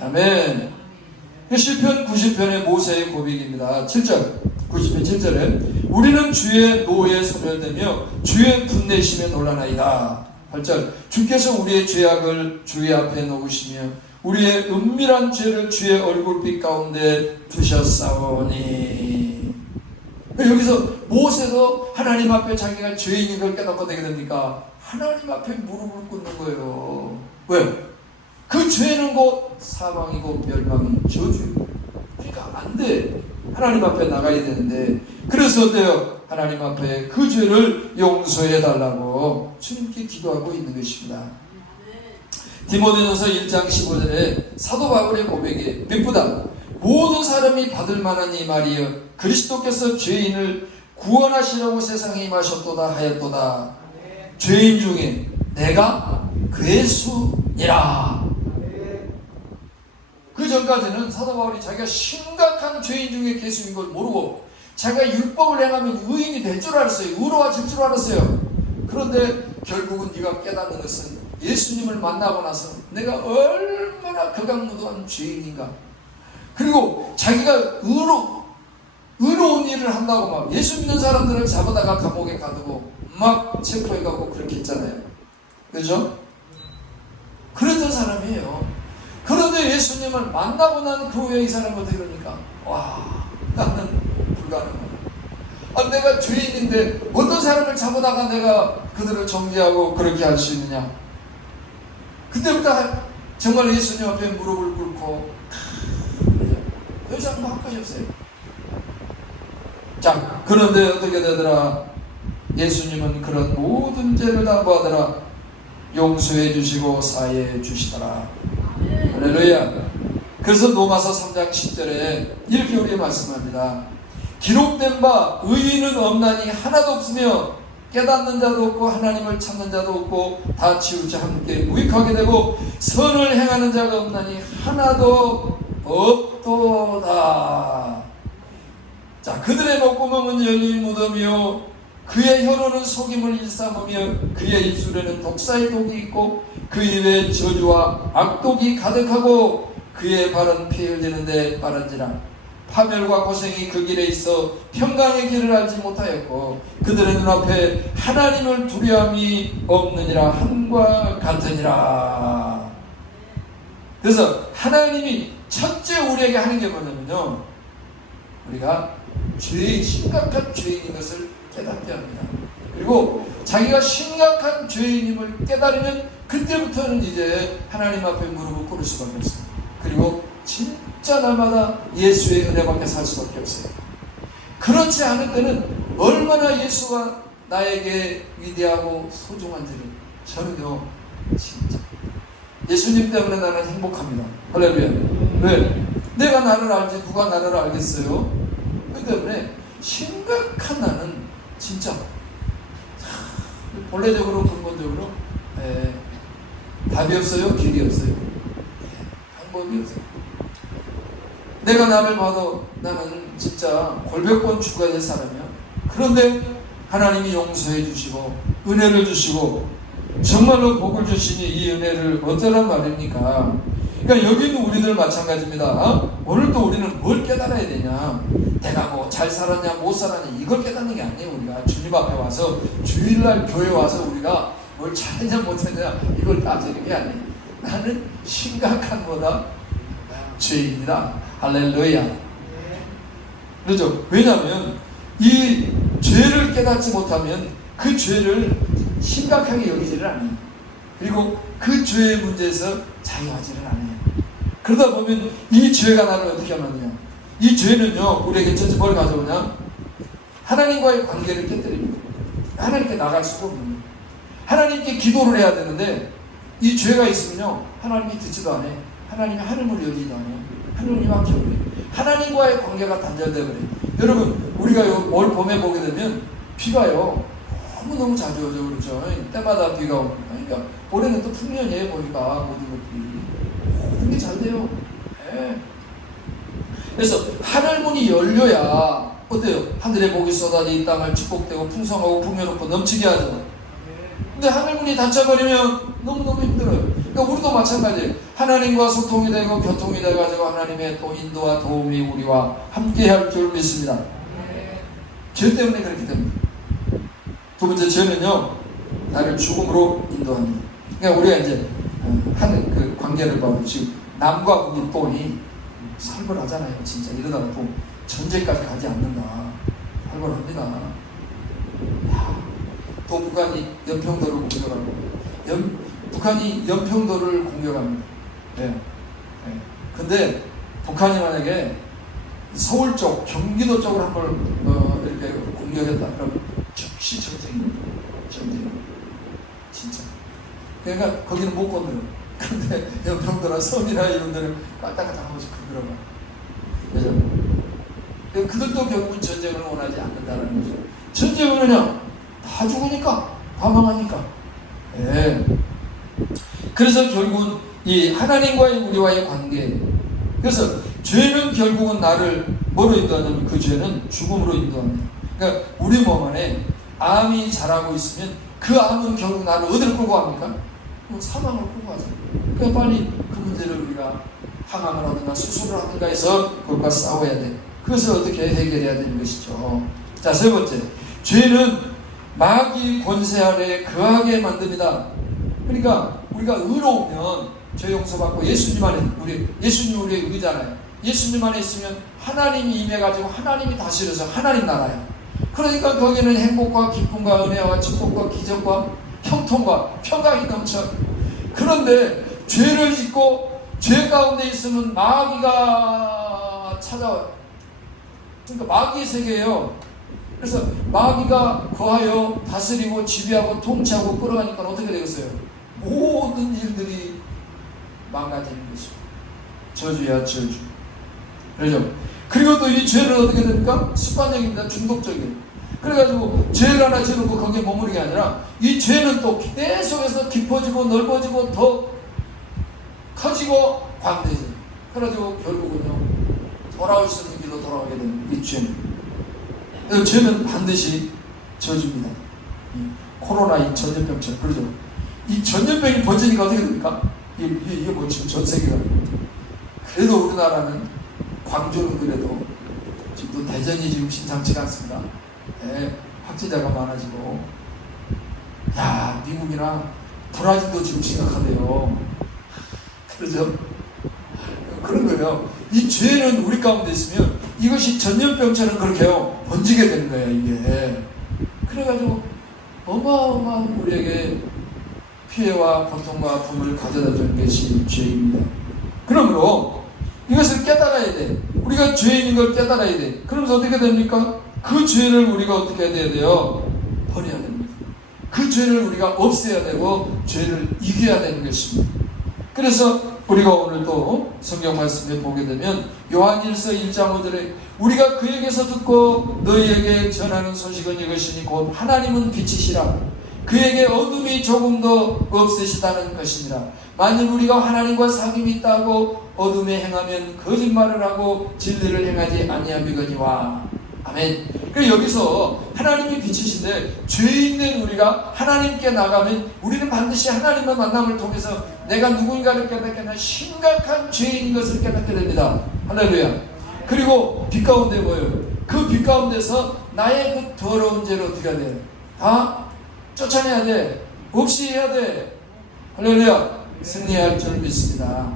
아멘. 시편 90편의 모세의 고백입니다. 7절 90편 7절에 우리는 주의 노에 소멸되며 주의 분내심에 놀라나이다. 8절 주께서 우리의 죄악을 주의 앞에 놓으시며 우리의 은밀한 죄를 주의 얼굴빛 가운데 두셨사오니. 여기서 모세도 하나님 앞에 자기가 죄인인 걸 깨닫고 되게 됩니까? 하나님 앞에 무릎을 꿇는 거예요. 왜? 그 죄는 곧 사망이고 멸망이 저주예요. 그러니까 안 돼. 하나님 앞에 나가야 되는데 그래서 어때요? 하나님 앞에 그 죄를 용서해 달라고 주님께 기도하고 있는 것입니다. 디모데전서 1장 15절에 사도 바울의 고백이 미쁘다. 모든 사람이 받을 만한 이 말이여 그리스도께서 죄인을 구원하시려고 세상에 임하셨도다 하였도다. 죄인 중에 내가 그의 수니라. 그 전까지는 사도 바울이 자기가 심각한 죄인 중에 개수인 걸 모르고 자기가 율법을 행하면 의인이 될 줄 알았어요. 의로워질 줄 알았어요. 그런데 결국은 네가 깨닫는 것은 예수님을 만나고 나서 내가 얼마나 극악무도한 죄인인가. 그리고 자기가 의로운 일을 한다고 막 예수 믿는 사람들을 잡아다가 감옥에 가두고 막 체포해 가고 그렇게 했잖아요. 그렇죠? 그랬던 사람이에요. 그런데 예수님을 만나고 난 그 후에 이 사람은 어떻게 그러니까 와, 나는 불가능하다. 내가 죄인인데 어떤 사람을 잡아다가 내가 그들을 정죄하고 그렇게 할 수 있느냐. 그때부터 정말 예수님 앞에 무릎을 꿇고 더 이상 뭐 할 것이 없어요. 자, 그런데 어떻게 되더라? 예수님은 그런 모든 죄를 다 뭐하더라? 용서해 주시고 사해 주시더라. 할렐루야. 그래서 로마서 3장 10절에 이렇게 우리에게 말씀합니다. 기록된 바 의인은 없나니 하나도 없으며 깨닫는 자도 없고 하나님을 찾는 자도 없고 다 치우쳐 함께 무익하게 되고 선을 행하는 자가 없나니 하나도 없도다. 자, 그들의 목구멍은 열린 무덤이요 그의 혀로는 속임을 일삼으며 그의 입술에는 독사의 독이 있고 그 입에 저주와 악독이 가득하고 그의 발은 피 흘리는데 빠른지라. 파멸과 고생이 그 길에 있어 평강의 길을 알지 못하였고 그들의 눈앞에 하나님을 두려움이 없느니라 함과 같으니라. 그래서 하나님이 첫째 우리에게 하는 게 뭐냐면요, 우리가 심각한 죄인인 것을 깨닫게 합니다. 그리고 자기가 심각한 죄인임을 깨달으면 그때부터는 이제 하나님 앞에 무릎을 꿇을 수밖에 없어요. 그리고 진짜 날마다 예수의 은혜밖에 살 수밖에 없어요. 그렇지 않을 때는 얼마나 예수가 나에게 위대하고 소중한지를 저는요 진짜 예수님 때문에 나는 행복합니다. 할렐루야. 왜? 내가 나를 알지 누가 나를 알겠어요? 그 때문에 심각한 나는 진짜 본래적으로 근본적으로 답이 없어요. 길이 없어요. 방법이 없어요. 내가 나를 봐도 나는 진짜 골백번 죽어야 될 사람이야. 그런데 하나님이 용서해 주시고 은혜를 주시고 정말로 복을 주시니 이 은혜를 어쩌란 말입니까? 그러니까 여기는 우리들 마찬가지입니다. 오늘도 우리는 뭘 깨달아야 되냐? 내가 뭐 잘 살았냐 못 살았냐 이걸 깨닫는 게 아니에요. 우리가 주님 앞에 와서 주일날 교회 와서 우리가 뭘 잘했냐 못했냐 이걸 따지는 게 아니에요. 나는 심각한 거다 죄인이다. 할렐루야. 그렇죠? 왜냐하면 이 죄를 깨닫지 못하면 그 죄를 심각하게 여기지를 않아요. 그리고 그 죄의 문제에서 자유하지를 않아요. 그러다 보면 이 죄가 나를 어떻게 하느냐? 이 죄는요 우리에게 전체 뭘 가져오냐? 하나님과의 관계를 깨뜨립니다. 하나님께 나갈 수가 없는 거예요. 하나님께 기도를 해야 되는데 이 죄가 있으면요 하나님이 듣지도 않아요. 하나님이 하늘을 열리지도 않아요. 하늘이 막혀버려요. 하나님과의 관계가 단절되어 버려요. 여러분 우리가 올 봄에 보게 되면 비가요 너무너무 자주 오죠. 그렇죠? 때마다 비가 오니까. 그러니까 올해는 또 풍년이에요. 보니까 모든 것들이 그게 잘 돼요. 네. 그래서 하늘문이 열려야 어때요? 하늘의 복이 쏟아져 이 땅을 축복되고 풍성하고 풍요롭고 넘치게 하잖아요. 근데 하늘문이 닫혀버리면 너무너무 힘들어요. 그러니까 우리도 마찬가지예요. 하나님과 소통이 되고 교통이 돼가지고 하나님의 또 인도와 도움이 우리와 함께 할 줄 믿습니다. 죄 때문에 그렇게 됩니다. 두 번째 죄는요 나를 죽음으로 인도합니다. 그러니까 우리가 이제 하는 그 관계를 봐도 지금 남과 북이 또 살벌하잖아요. 진짜 이러다가 또 전쟁까지 가지 않는다. 살벌합니다. 또 북한이 연평도를 공격하고 북한이 연평도를 공격합니다. 네. 근데 북한이 만약에 서울 쪽, 경기도 쪽으로 한번 이렇게 공격했다. 그럼 즉시 전쟁입니다. 전쟁. 진짜. 그러니까 거기는 못 건드려. 근데 연평도나 섬이나 이런 데는 까딱까딱 한 번씩 건드려봐. 그죠? 그들도 결국은 전쟁을 원하지 않는다는 거죠. 전쟁은 그냥 다 죽으니까, 다 망하니까. 예. 그래서 결국은 이 하나님과의 우리와의 관계. 그래서 죄는 결국은 나를 뭐로 인도하냐면 그 죄는 죽음으로 인도합니다. 그러니까 우리 몸 안에 암이 자라고 있으면 그 암은 결국 나를 어디로 끌고 갑니까? 사망을 끌고 가죠. 그러니까 빨리 그 문제를 우리가 항암을 하든가 수술을 하든가 해서 그것과 싸워야 돼. 그것을 어떻게 해결해야 되는 것이죠. 자, 세 번째. 죄는 마귀 권세 아래 거하게 만듭니다. 그러니까 우리가 의로우면 죄 용서받고 예수님 안에 예수님 우리의 의잖아요. 예수님 안에 있으면 하나님이 임해가지고 하나님이 다스려서 하나님 나라예요. 그러니까 거기는 행복과 기쁨과 은혜와 축복과 기적과 형통과 평강이 넘쳐. 그런데 죄를 짓고 죄 가운데 있으면 마귀가 찾아와요. 그러니까 마귀의 세계예요. 그래서 마귀가 거하여 다스리고 지배하고 통치하고 끌어가니까 어떻게 되겠어요? 모든 일들이 망가지는 것입니다. 저주야 저주. 그렇죠? 그리고 또 이 죄를 어떻게 됩니까? 습관적입니다. 중독적이에요. 그래가지고 죄를 하나 지르고 거기에 머무르는 게 아니라 이 죄는 또 계속해서 깊어지고 넓어지고 더 커지고 광대해져요. 그래가지고 결국은요 돌아올 수 있는 길로 돌아가게 되는 이 죄는. 죄는 반드시 저주입니다. 이 코로나 이 전염병처럼 그러죠. 이 전염병이 번지니까 어떻게 됩니까? 이게 뭐 지금 전 세계가. 그래도 우리나라는 광주는 그래도 지금 또 대전이 지금 심상치가 않습니다. 네, 확진자가 많아지고, 야 미국이나 브라질도 지금 심각하대요. 그러죠? 그런 거예요. 이 죄는 우리 가운데 있으면 이것이 전염병처럼 그렇게요 번지게 되는 거예요. 이게 그래가지고 어마어마한 우리에게 피해와 고통과 아픔을 가져다 주는 것이 죄입니다. 그러므로 이것을 깨달아야 돼. 우리가 죄인인 걸 깨달아야 돼. 그러면서 어떻게 됩니까? 그 죄를 우리가 어떻게 해야 돼요? 버려야 됩니다. 그 죄를 우리가 없애야 되고 죄를 이겨야 되는 것입니다. 그래서 우리가 오늘 또 성경 말씀에 보게 되면 요한일서 1장 5절에 우리가 그에게서 듣고 너희에게 전하는 소식은 이것이니 곧 하나님은 빛이시라 그에게 어둠이 조금도 없으시다는 것이니라. 만일 우리가 하나님과 사귐이 있다고 어둠에 행하면 거짓말을 하고 진리를 행하지 아니함이거니와. 아멘. 그러니까 여기서 하나님이 빛이신데 죄인된 우리가 하나님께 나가면 우리는 반드시 하나님의 만남을 통해서 내가 누구인가를 깨닫게 되는 심각한 죄인인 것을 깨닫게 됩니다. 할렐루야. 그리고 빛 가운데 뭐예요? 그 빛 가운데서 나의 그 더러운 죄를 어떻게 해야 돼? 다 쫓아내야 돼. 없이 해야 돼. 할렐루야. 승리할 줄 믿습니다.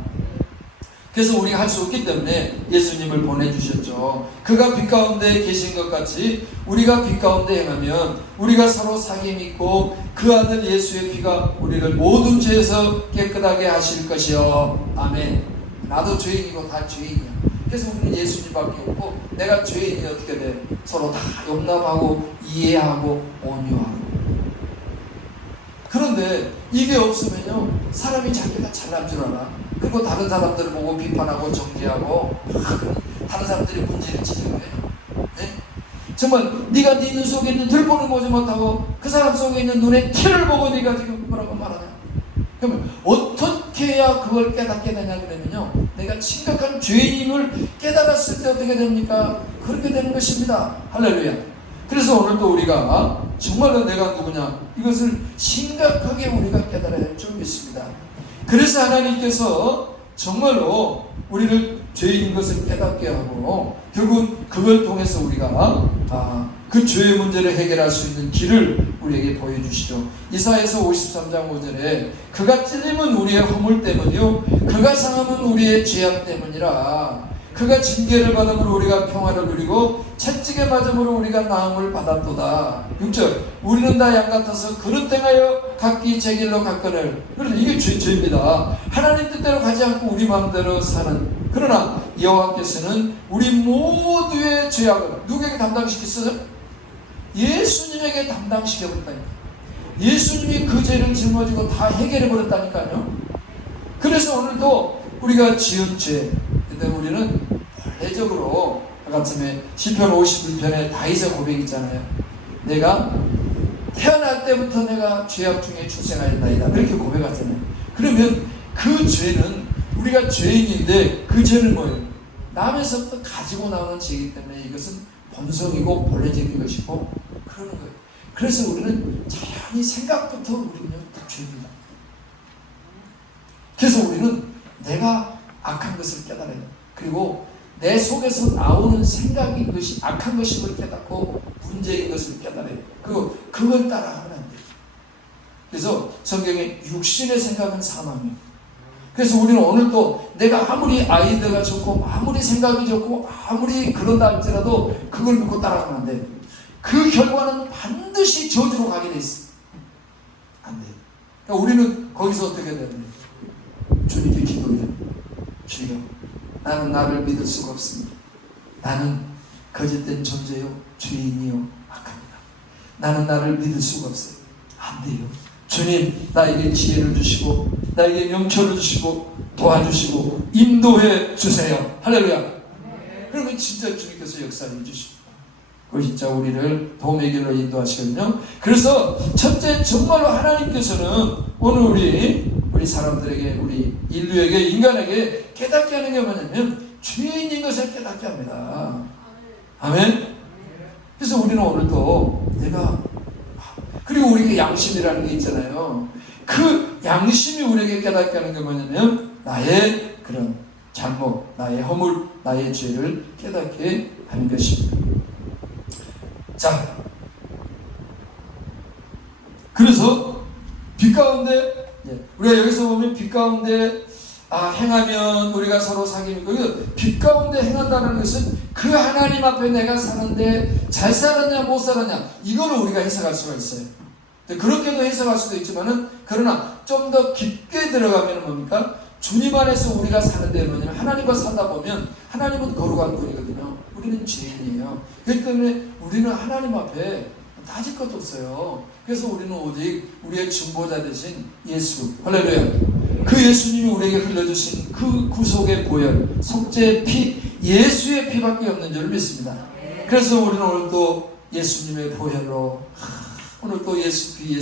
그래서 우리가 할 수 없기 때문에 예수님을 보내주셨죠. 그가 빛 가운데 계신 것 같이 우리가 빛 가운데 행하면 우리가 서로 사귐 있고 그 아들 예수의 피가 우리를 모든 죄에서 깨끗하게 하실 것이요. 아멘. 나도 죄인이고 다 죄인이야. 그래서 우리는 예수님밖에 없고 내가 죄인이 어떻게 돼? 서로 다 용납하고 이해하고 온유하고. 그런데 이게 없으면요 사람이 자기가 잘난 줄 알아. 그리고 다른 사람들을 보고 비판하고 정죄하고 다른 사람들이 문제를 지는 거예요. 네? 정말 네가 네 눈 속에 있는 들보는 보지 못하고 그 사람 속에 있는 눈에 티를 보고 네가 지금 뭐라고 말하냐. 그러면 어떻게 해야 그걸 깨닫게 되냐 그러면요 내가 심각한 죄인임을 깨달았을 때 어떻게 됩니까? 그렇게 되는 것입니다. 할렐루야. 그래서 오늘도 우리가 정말로 내가 누구냐 이것을 심각하게 우리가 깨달아야 할 줄 믿습니다. 그래서 하나님께서 정말로 우리를 죄인인 것을 깨닫게 하고 결국 그걸 통해서 우리가 그 죄의 문제를 해결할 수 있는 길을 우리에게 보여주시죠. 이사야서 53장 5절에 그가 찔림은 우리의 허물 때문이요 그가 상함은 우리의 죄악 때문이라. 그가 징계를 받음으로 우리가 평화를 누리고 채찍에 맞음으로 우리가 나음을 받았도다. 6절 우리는 다 양 같아서 그릇 행하여 각기 제 길로 갔거늘. 그래서 이게 죄입니다. 하나님 뜻대로 가지 않고 우리 마음대로 사는. 그러나 여호와께서는 우리 모두의 죄악을 누구에게 담당시켰어요? 예수님에게 담당시켜버렸다니까. 예수님이 그 죄를 짊어지고 다 해결해버렸다니까요. 그래서 오늘도 우리가 지은 죄 근데 우리는 원래적으로 아까쯤에 시편 51편에 다윗의 고백이 있잖아요. 내가 태어날 때부터 내가 죄악 중에 출생하였나이다. 그렇게 고백하잖아요. 그러면 그 죄는 우리가 죄인인데 그 죄는 뭐예요? 남에서부터 가지고 나오는 죄이기 때문에 이것은 본성이고 본래적인 것이고 그러는 거예요. 그래서 우리는 자연히 생각부터 우리는 다 죄입니다. 그래서 우리는 내가 악한 것을 깨달아야 돼. 그리고 내 속에서 나오는 생각이 그것이 악한 것임을 깨닫고 문제인 것을 깨달아야 돼. 그리고 그걸 따라하면 안 돼. 그래서 성경에 육신의 생각은 사망이에요. 그래서 우리는 오늘 또 내가 아무리 아이디어가 좋고 아무리 생각이 좋고 아무리 그런다 할지라도 그걸 믿고 따라가면 안 돼. 그 결과는 반드시 저주로 가게 돼 있어. 안 돼. 그러니까 우리는 거기서 어떻게 해야 돼? 주님께 기도해요. 주여, 나는 나를 믿을 수가 없습니다. 나는 거짓된 존재요, 죄인이요, 악합니다. 나는 나를 믿을 수가 없어요. 안 돼요. 주님, 나에게 지혜를 주시고 나에게 명철을 주시고 도와주시고 인도해 주세요. 할렐루야. 그러면 진짜 주님께서 역사해 주십니다. 그 진짜 우리를 도움의 길로 인도하시거든요. 그래서 첫째 정말로 하나님께서는 오늘 우리 사람들에게 우리 인류에게 인간에게 깨닫게 하는 게 뭐냐면 죄인인 것을 깨닫게 합니다. 아멘. 그래서 우리는 오늘도 내가, 그리고 우리에게 양심이라는 게 있잖아요. 그 양심이 우리에게 깨닫게 하는 게 뭐냐면 나의 그런 잘못, 나의 허물, 나의 죄를 깨닫게 하는 것입니다. 자, 그래서 빛 가운데, 우리가 여기서 보면 빛 가운데 행하면 우리가 서로 사귐이고, 빛 가운데 행한다는 것은 그 하나님 앞에 내가 사는데 잘 살았냐 못 살았냐 이거를 우리가 해석할 수가 있어요. 그렇게도 해석할 수도 있지만은, 그러나 좀 더 깊게 들어가면 뭡니까? 주님 안에서 우리가 사는데 뭐냐면, 하나님과 살다 보면 하나님은 거룩한 분이거든요. 우리는 죄인이에요. 그렇기 때문에 우리는 하나님 앞에 따질 것도 없어요. 그래서 우리는 오직 우리의 중보자 되신 예수, 할렐루야, 그 예수님이 우리에게 흘려주신 그 구속의 보혈, 속죄의 피, 예수의 피밖에 없는 줄 믿습니다. 그래서 우리는 오늘도 예수님의 보혈로 오늘 또 예수 피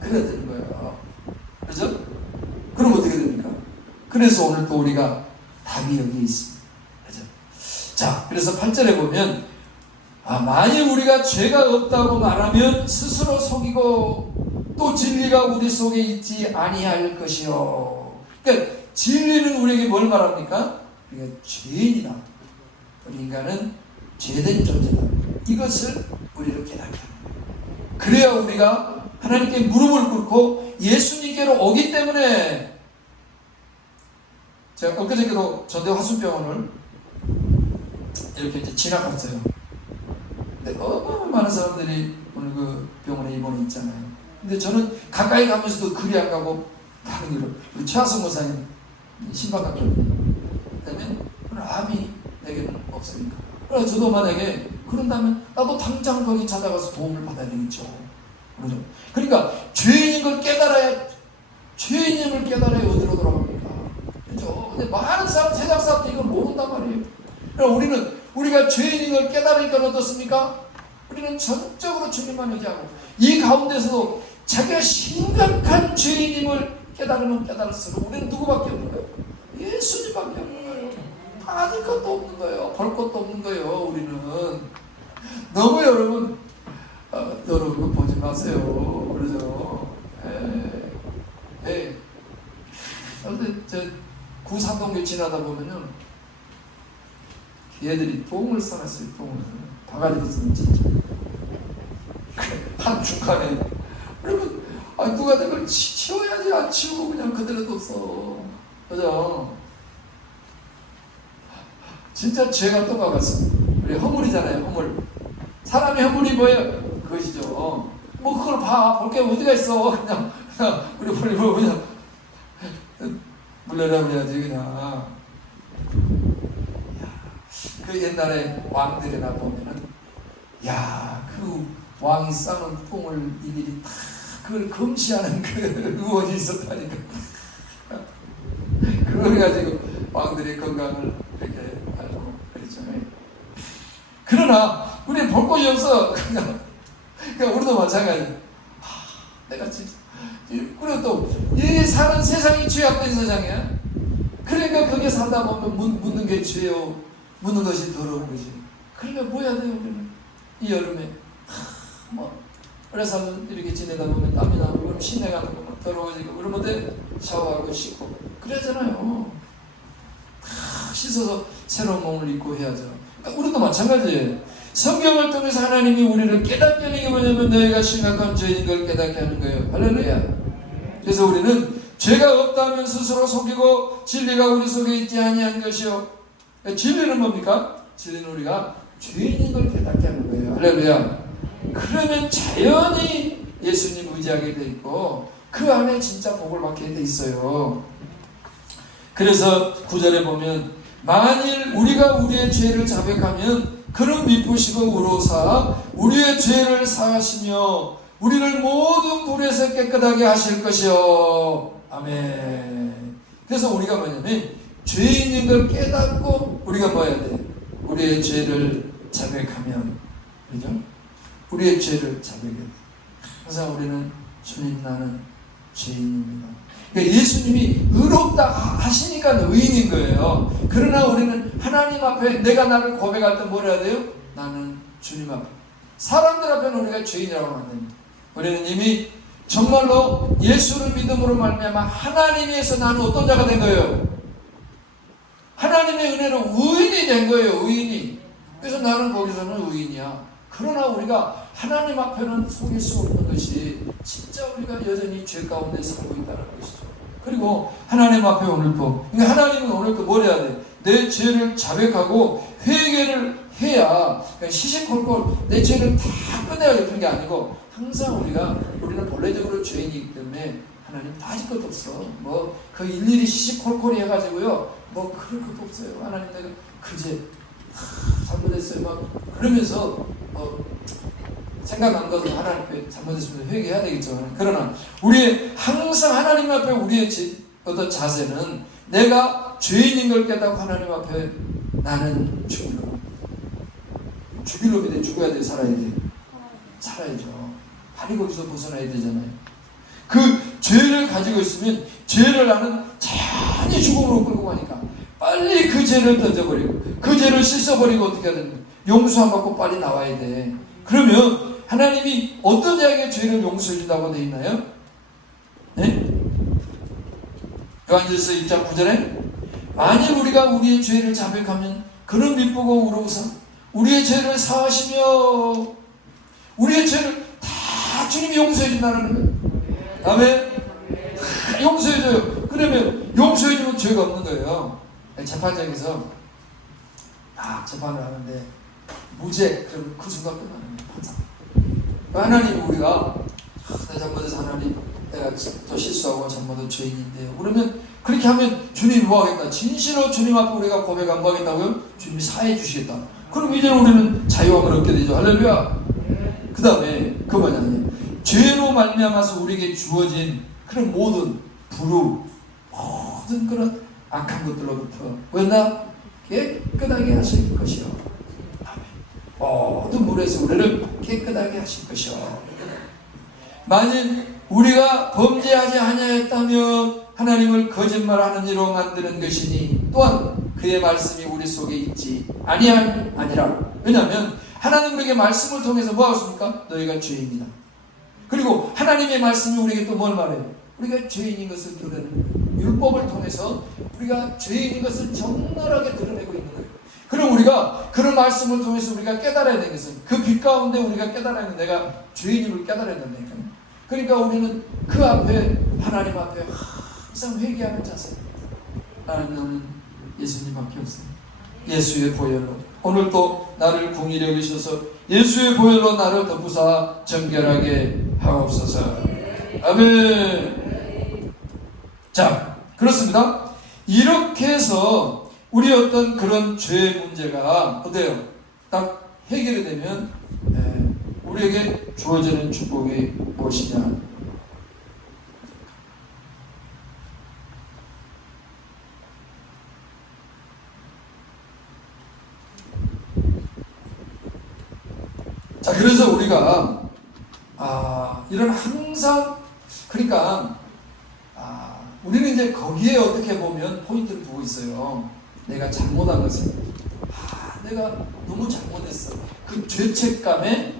그래야 되는 거예요. 그렇죠? 그럼 어떻게 됩니까? 그래서 오늘 또 우리가 답이 여기 있습니다. 그렇죠? 자, 그래서 8절에 보면 만일 우리가 죄가 없다고 말하면 스스로 속이고 또 진리가 우리 속에 있지 아니할 것이요. 그러니까 진리는 우리에게 뭘 말합니까? 우리가 죄인이다. 우리 인간은 죄된 존재다. 이것을 우리를 깨닫게 합니다. 그래야 우리가 하나님께 무릎을 꿇고 예수님께로 오기 때문에, 제가 엊그저께도 전대 화순병원을 이렇게 이제 지나갔어요. 근데 너무 많은 사람들이 오늘 그 병원에 입원해 있잖아요. 근데 저는 가까이 가면서도 그리 안 가고 다른 길로, 우리 최하성 목사님 신방 갔거든요. 그다음에 암이 내게는 없으니까. 그래서 저도 만약에 그런다면 나도 당장 거기 찾아가서 도움을 받아야 되겠죠. 그렇죠? 그러니까 죄인인 걸 깨달아야, 죄인인 걸 깨달아야 어디로 돌아갑니까? 그렇죠? 근데 많은 사람, 세상 사람들이 이걸 모른단 말이에요. 그러니까 우리가 죄인인 걸 깨달으니까 어떻습니까? 우리는 전적으로 주님만 의지하고, 이 가운데서도 자기가 심각한 죄인임을 깨달으면 깨달을수록 우리는 누구밖에 없는 거예요? 예수님밖에 없는 거예요. 빠질 것도 없는 거예요. 볼 것도 없는 거예요. 우리는 너무 여러분 그거 보지 마세요. 그러죠? 그런데 저 구산동교 지나다 보면은 걔들이 똥을 싸놨어요. 똥을 바가지로 쓰는 진짜 한 중간에. 그러면 누가 그걸 치워야지, 안 치우고 그냥 그대로 뒀어. 그죠? 진짜 죄가 또 박았어. 우리 허물이잖아요. 허물. 사람의 허물이 뭐예요? 그것이죠. 뭐 그걸 볼 게 어디가 있어. 그냥 우리 그냥 물려라 그래야지 그냥. 그 옛날에 왕들이나 보면은, 그 왕이 싸는 똥을 이들이 다 그걸 금시하는 그 의원이 있었다니까. 그걸 가지고 왕들의 건강을 이렇게 알고 그랬잖아요. 그러나 우리는 볼 곳이 없어. 그러니까 우리도 마찬가지. 내가 진짜, 그리고 또 이 사는 세상이 죄악된 세상이야. 그러니까 거기에 살다 보면 묻는 게 죄요, 묻는 것이 더러운 것이. 그러니까 뭐 해야 돼요? 우리는 이 여름에 그래서 이렇게 지내다 보면 땀이 나고, 그럼 시내 가는 거 더러워지고, 그러면 샤워하고 씻고 그러잖아요. 다 씻어서 새로운 몸을 입고 해야죠. 그러니까 우리도 마찬가지예요. 성경을 통해서 하나님이 우리를 깨닫게 하는 게 뭐냐면, 너희가 심각한 죄인 걸 깨닫게 하는 거예요. 할렐루야. 그래서 우리는 죄가 없다면 스스로 속이고 진리가 우리 속에 있지 아니한 것이요. 그러니까 진리는 뭡니까? 진리는 우리가 죄인인 걸 깨닫게 하는 거예요. 할렐루야. 그러면 자연히 예수님 의지하게 돼 있고, 그 안에 진짜 복을 받게 돼 있어요. 그래서 9절에 보면, 만일 우리가 우리의 죄를 자백하면 그는 미쁘시고 우로사 우리의 죄를 사하시며 우리를 모든 불에서 깨끗하게 하실 것이요. 아멘. 그래서 우리가 뭐냐면, 죄인인 걸 깨닫고 우리가 뭐 해야 돼? 우리의 죄를 자백하면, 그죠? 우리의 죄를 자백해야 돼. 항상 우리는, 주님 나는 죄인입니다. 그러니까 예수님이 의롭다 하시니까 의인인 거예요. 그러나 우리는 하나님 앞에 내가 나를 고백할 때 뭘 해야 돼요? 나는 주님 앞에. 사람들 앞에는 우리가 죄인이라고 하면 안 됩니다. 우리는 이미 정말로 예수를 믿음으로 말미암아 하나님에서 나는 어떤 자가 된 거예요? 하나님의 은혜로 의인이 된 거예요. 의인이. 그래서 나는 거기서는 의인이야. 그러나 우리가 하나님 앞에는 속일 수 없는 것이 진짜 우리가 여전히 죄 가운데 살고 있다는 것이죠. 그리고 하나님 앞에 오늘도, 그러니까 하나님은 오늘도 뭘 해야 돼? 내 죄를 자백하고 회개를 해야, 그러니까 시시콜콜 내 죄를 다 끝내야 되는 게 아니고, 항상 우리는 본래적으로 죄인이기 때문에 하나님 따질 것도 없어. 뭐 그 일일이 시시콜콜이 해가지고요, 뭐 그럴 것도 없어요. 하나님 내가 그제 잘못했어요. 막 그러면서 생각난 것은 하나님 앞에 잘못했으면 회개해야 되겠죠. 그러나 항상 하나님 앞에 우리의 어떤 자세는 내가 죄인인 걸 깨닫고 하나님 앞에 나는 죽일 놈이 돼. 죽어야 돼. 살아야 돼. 살아야죠. 빨리 거기서 벗어나야 되잖아요. 그 죄를 가지고 있으면 죄를 나는 자연히 죽음으로 끌고 가니까 빨리 그 죄를 던져버리고 그 죄를 씻어버리고 어떻게 해야 됩니까? 용서 안 받고 빨리 나와야 돼. 그러면 하나님이 어떤 자에게 죄를 용서해 준다고 되어 있나요? 네? 요한일서 1장 9절에 만일 우리가 우리의 죄를 자백하면 그는 미쁘고 의로우사 우리의 죄를 사하시며 우리의 죄를 다 주님이 용서해 준다는 거예요. 아멘. 용서해 줘요. 그러면 용서해 주면 죄가 없는 거예요. 재판장에서 재판을 하는데 무죄, 그럼 그 순간 끝나는 거예요. 항상. 하나님 우리가 내 잘못해서 하나님 내가 또 실수하고 잘못한 죄인인데요. 그러면 그렇게 하면 주님이 뭐 하겠다? 진실로 주님 앞에 우리가 고백 안 하겠다고요? 주님이 사해 주시겠다. 그럼 이제 우리는 자유함을 얻게 되죠. 할렐루야. 그 다음에 그 뭐냐? 죄로 말미암아서 우리에게 주어진 그런 모든 불우, 모든 그런 악한 것들로부터 왜나 깨끗하게 하실 것이요. 모든 물에서 우리를 깨끗하게 하실 것이요. 만일 우리가 범죄하지 아니하였다면 하나님을 거짓말하는 이로 만드는 것이니 또한 그의 말씀이 우리 속에 있지 아니라. 왜냐하면 하나님 우리에게 말씀을 통해서 뭐 하겠습니까? 너희가 죄인이다. 그리고 하나님의 말씀이 우리에게 또 뭘 말해요? 우리가 죄인인 것을 드러내는 거예요. 율법을 통해서 우리가 죄인인 것을 적나라하게 드러내고 있는 거예요. 그럼 우리가 그런 말씀을 통해서 우리가 깨달아야 되겠어요. 그 빛 가운데 우리가 깨달아야 되는 내가 죄인임을 깨달아야 된다니까요. 그러니까 우리는 그 앞에 하나님 앞에 항상 회개하는 자세. 나는 예수님밖에 없습니다. 예수의 보혈로 오늘도 나를 긍휼히 여기셔서 예수의 보혈로 나를 덮으사 정결하게 하옵소서. 아멘. 자, 그렇습니다. 이렇게 해서 우리 어떤 그런 죄 문제가 어때요? 딱 해결이 되면 우리에게 주어지는 축복이 무엇이냐? 자, 그래서 우리가 이런 항상 그러니까 우리는 이제 거기에 어떻게 보면 포인트를 두고 있어요. 내가 잘못한 것을 내가 너무 잘못했어. 그 죄책감에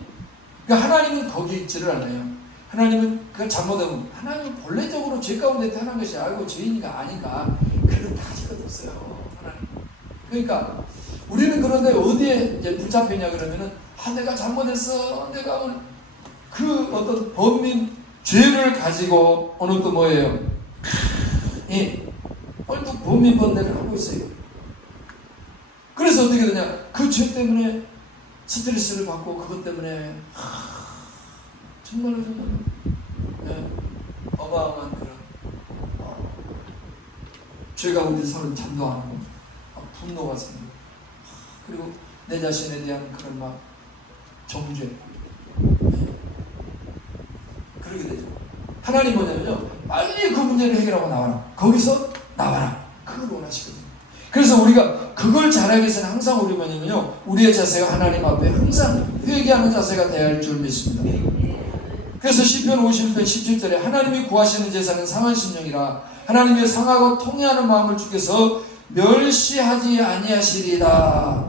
그러니까 하나님은 거기에 있지를 않아요. 하나님은 그걸 잘못하면 하나님은 본래적으로 죄 가운데 태어난 것이 알고 죄인이가 아니까 그런 가질 것 없어요. 하나님. 그러니까 우리는 그런데 어디에 이제 붙잡히냐 그러면은 내가 잘못했어. 내가 오늘 그 어떤 범민 죄를 가지고 오늘 또 뭐예요? 오늘 또 범민 번뇌를 하고 있어요. 그래서 어떻게 되냐? 그 죄 때문에 스트레스를 받고 그것 때문에 정말로 어마어마한 그런 죄가 우리 서로 잠도 안 하고 분노가 생기고 그리고 내 자신에 대한 그런 막 정죄 그러게 되죠. 하나님 뭐냐면요 빨리 그 문제를 해결하고 나와라. 거기서 나와라. 그걸 원하시거든요. 그래서 우리가 그걸 잘하기 위해서는 항상 우리 뭐냐면요 우리의 자세가 하나님 앞에 항상 회개하는 자세가 되어야 할 줄 믿습니다. 그래서 시편 51편 17절에 하나님이 구하시는 제사는 상한 심령이라 하나님의 상하고 통회하는 마음을 주께서 멸시하지 아니하시리다.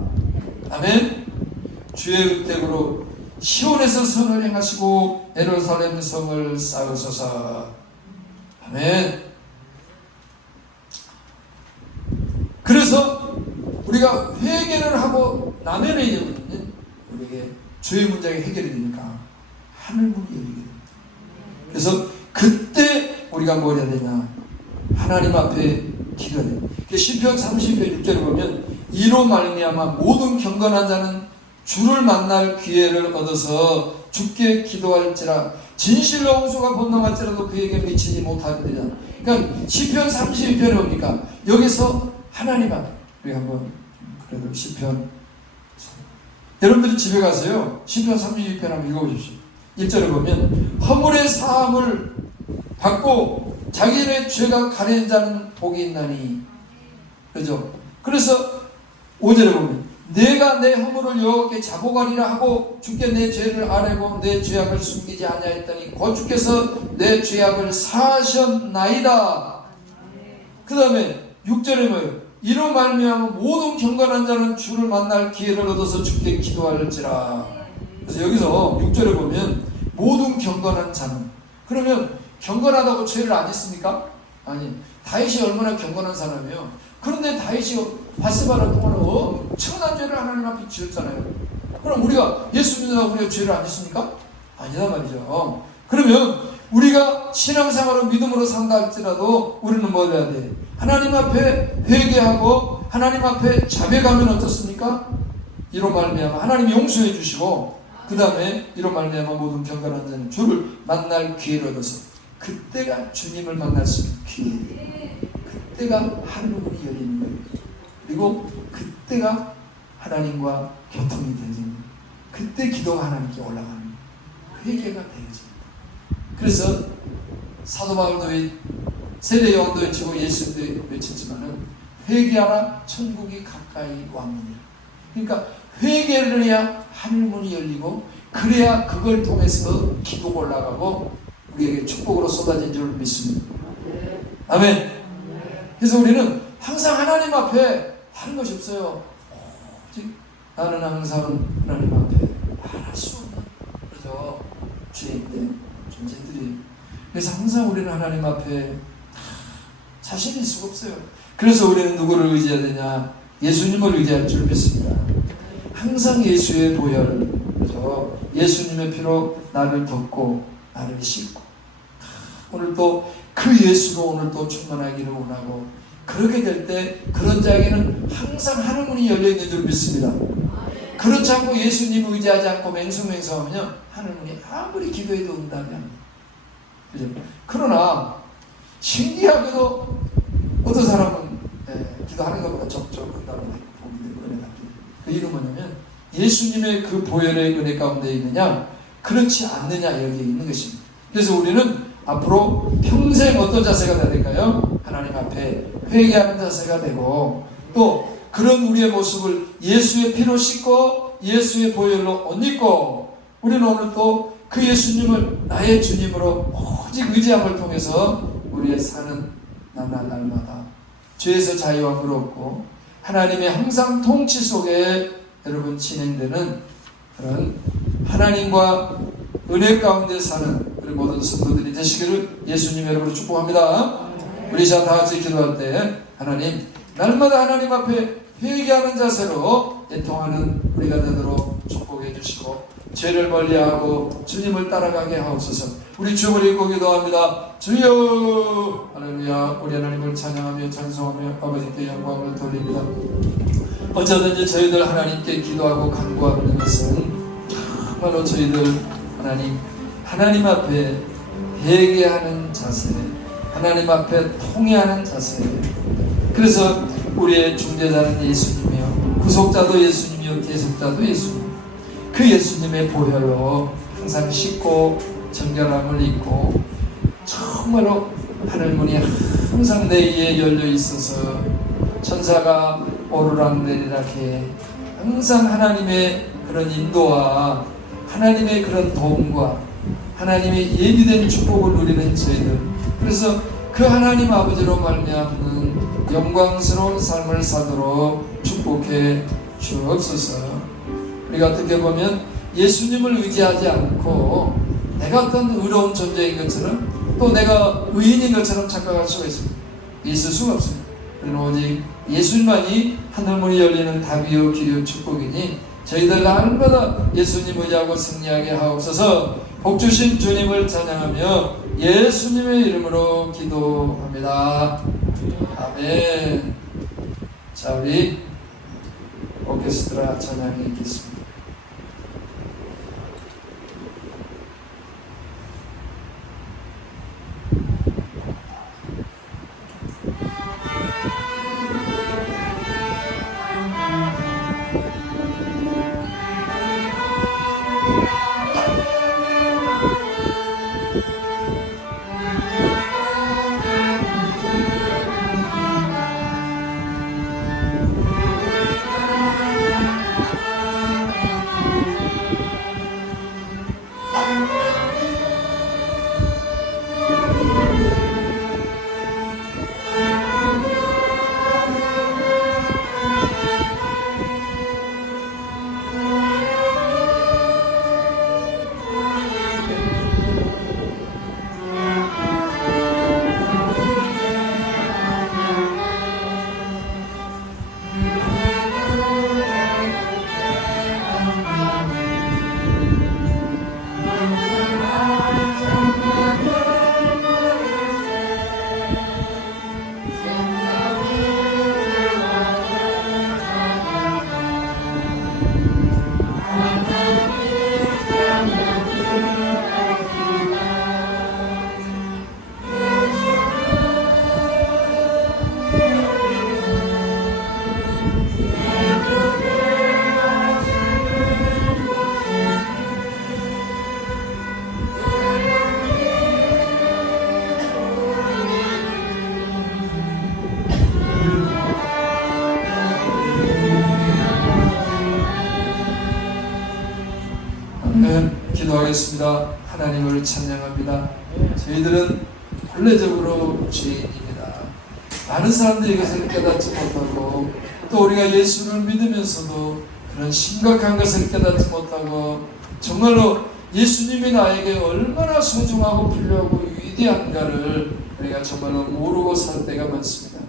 아멘. 주의 흑택으로 시온에서 선을 행하시고 예루살렘 성을 쌓으소서. 아멘. 그래서 우리가 회개를 하고 나면은 우리에게 죄의 문제가 해결이 되니까 하늘문이 열리게 됩니다. 그래서 그때 우리가 뭘 해야 되냐? 하나님 앞에 기도해야 돼요. 시편 30편 6절에 보면 이로 말미암아 모든 경건한 자는 주를 만날 기회를 얻어서 주께 기도할지라 진실로 홍수가 번성할지라도 그에게 미치지 못하리라. 그러니까 시편 32편에 뭡니까? 여기서 하나님 앞에 우리 한번 그래도 시편 여러분들이 집에 가서요 시편 32편 한번 읽어보십시오. 1절에 보면 허물의 사함을 받고 자기의 죄가 가려진 자는 복이 있나니, 그죠? 그래서 5절에 보면 내가 내 허물을 여호와께 자복하리라 하고 주께 내 죄를 아뢰고 내 죄악을 숨기지 아니하였더니 곧 주께서 내 죄악을 사하셨나이다. 그 다음에 6절에 뭐예요? 이로 말미암아 모든 경건한 자는 주를 만날 기회를 얻어서 주께 기도할지라. 그래서 여기서 6절에 보면 모든 경건한 자는, 그러면 경건하다고 죄를 안 했습니까? 아니, 다윗이 얼마나 경건한 사람이에요. 그런데 다윗이 바세바를 통하는 엄청난 죄를 하나님 앞에 지었잖아요. 그럼 우리가 예수 믿는다고 우리가 죄를 안 했습니까? 아니다 말이죠. 그러면 우리가 신앙생활로 믿음으로 산다 할지라도 우리는 뭘 해야 돼? 하나님 앞에 회개하고 하나님 앞에 자백하면 어떻습니까? 이로 말미암아 하나님이 용서해 주시고, 그 다음에 이로 말미암아 모든 경건한 자는 주를 만날 기회를 얻어서 그때가 주님을 만날 수 있는 기회, 그때가 하늘문이 열리는 거예요. 그리고 그때가 하나님과 교통이 되는 거예요. 그때 기도가 하나님께 올라가는 거예요. 회개가 되어집니다. 그래서 사도 바울도 세례 요한도 외치고 예수도 외쳤지만은 회개하라 천국이 가까이 왔느니라. 그러니까 회개를 해야 하늘문이 열리고, 그래야 그걸 통해서 기도가 올라가고 우리에게 축복으로 쏟아진 줄 믿습니다. 아멘. 그래서 우리는 항상 하나님 앞에 다른 것이 없어요. 오직 나는 항상 하나님 앞에 말할 수 없는, 그죠? 죄인들, 존재들이. 그래서 항상 우리는 하나님 앞에 자신일 수가 없어요. 그래서 우리는 누구를 의지해야 되냐? 예수님을 의지할 줄 믿습니다. 항상 예수의 보혈, 그죠? 예수님의 피로 나를 덮고 나를 씻고, 오늘 또 그 예수로 오늘 또 충만하기를 원하고, 그렇게 될 때 그런 자에게는 항상 하늘문이 열려있는 줄 믿습니다. 그렇지 않고 예수님을 의지하지 않고 맹숭맹숭하면요, 하늘문이 아무리 기도해도 응답이 안 돼요. 그죠? 그러나 신기하게도 어떤 사람은 기도하는 것보다 적적 응답이 되고 복이 되고 은혜 받게 돼요. 그 이유는 뭐냐면 예수님의 그 보혈의 은혜 가운데 있느냐 그렇지 않느냐 여기에 있는 것입니다. 그래서 우리는 앞으로 평생 어떤 자세가 돼야 될까요? 하나님 앞에 회개하는 자세가 되고, 또 그런 우리의 모습을 예수의 피로 씻고 예수의 보혈로 옷 입고, 우리는 오늘 또 그 예수님을 나의 주님으로 오직 의지함을 통해서 우리의 사는 날마다 죄에서 자유함을 얻고 하나님의 항상 통치 속에 여러분 진행되는 그런 하나님과 은혜 가운데 사는 우리 모든 성도들이 되시기를 예수님 여러분을 축복합니다. 우리 자 다 같이 기도할 때 하나님, 날마다 하나님 앞에 회개하는 자세로 애통하는 우리가 되도록 축복해 주시고, 죄를 멀리하고 주님을 따라가게 하옵소서. 우리 주를 읽고 기도합니다. 주여, 할렐루야. 우리 하나님을 찬양하며 찬송하며 아버지께 영광을 돌립니다. 어쩌든지 저희들 하나님께 기도하고 간구하는 것은 정말로 저희들 하나님 앞에 회개하는 자세, 하나님 앞에 통회하는 자세. 그래서 우리의 중재자는 예수님이요, 구속자도 예수님이요, 계속자도 예수님. 그 예수님의 보혈로 항상 씻고 정결함을 입고, 정말로 하늘문이 항상 내 위에 열려 있어서 천사가 오르락 내리락 해 항상 하나님의 그런 인도와 하나님의 그런 도움과 하나님의 예비된 축복을 누리는 저희들, 그래서 그 하나님 아버지로 말미암는 영광스러운 삶을 사도록 축복해 주옵소서. 우리가 어떻게 보면 예수님을 의지하지 않고 내가 어떤 의로운 존재인 것처럼 또 내가 의인인 것처럼 착각할 수가 있습니다. 있을 수가 없습니다. 우리는 오직 예수님만이 하늘문이 열리는 답이요 길이요 축복이니 저희들 날마다 예수님 의지하고 승리하게 하옵소서. 복주신 주님을 찬양하며 예수님의 이름으로 기도합니다. 아멘. 자, 우리 오케스트라 찬양이 있겠습니다. 기도하겠습니다. 하나님을 찬양합니다. 저희들은 본래적으로 죄인입니다. 많은 사람들이 이것을 깨닫지 못하고 또 우리가 예수를 믿으면서도 그런 심각한 것을 깨닫지 못하고 정말로 예수님이 나에게 얼마나 소중하고 필요하고 위대한가를 우리가 정말로 모르고 살 때가 많습니다.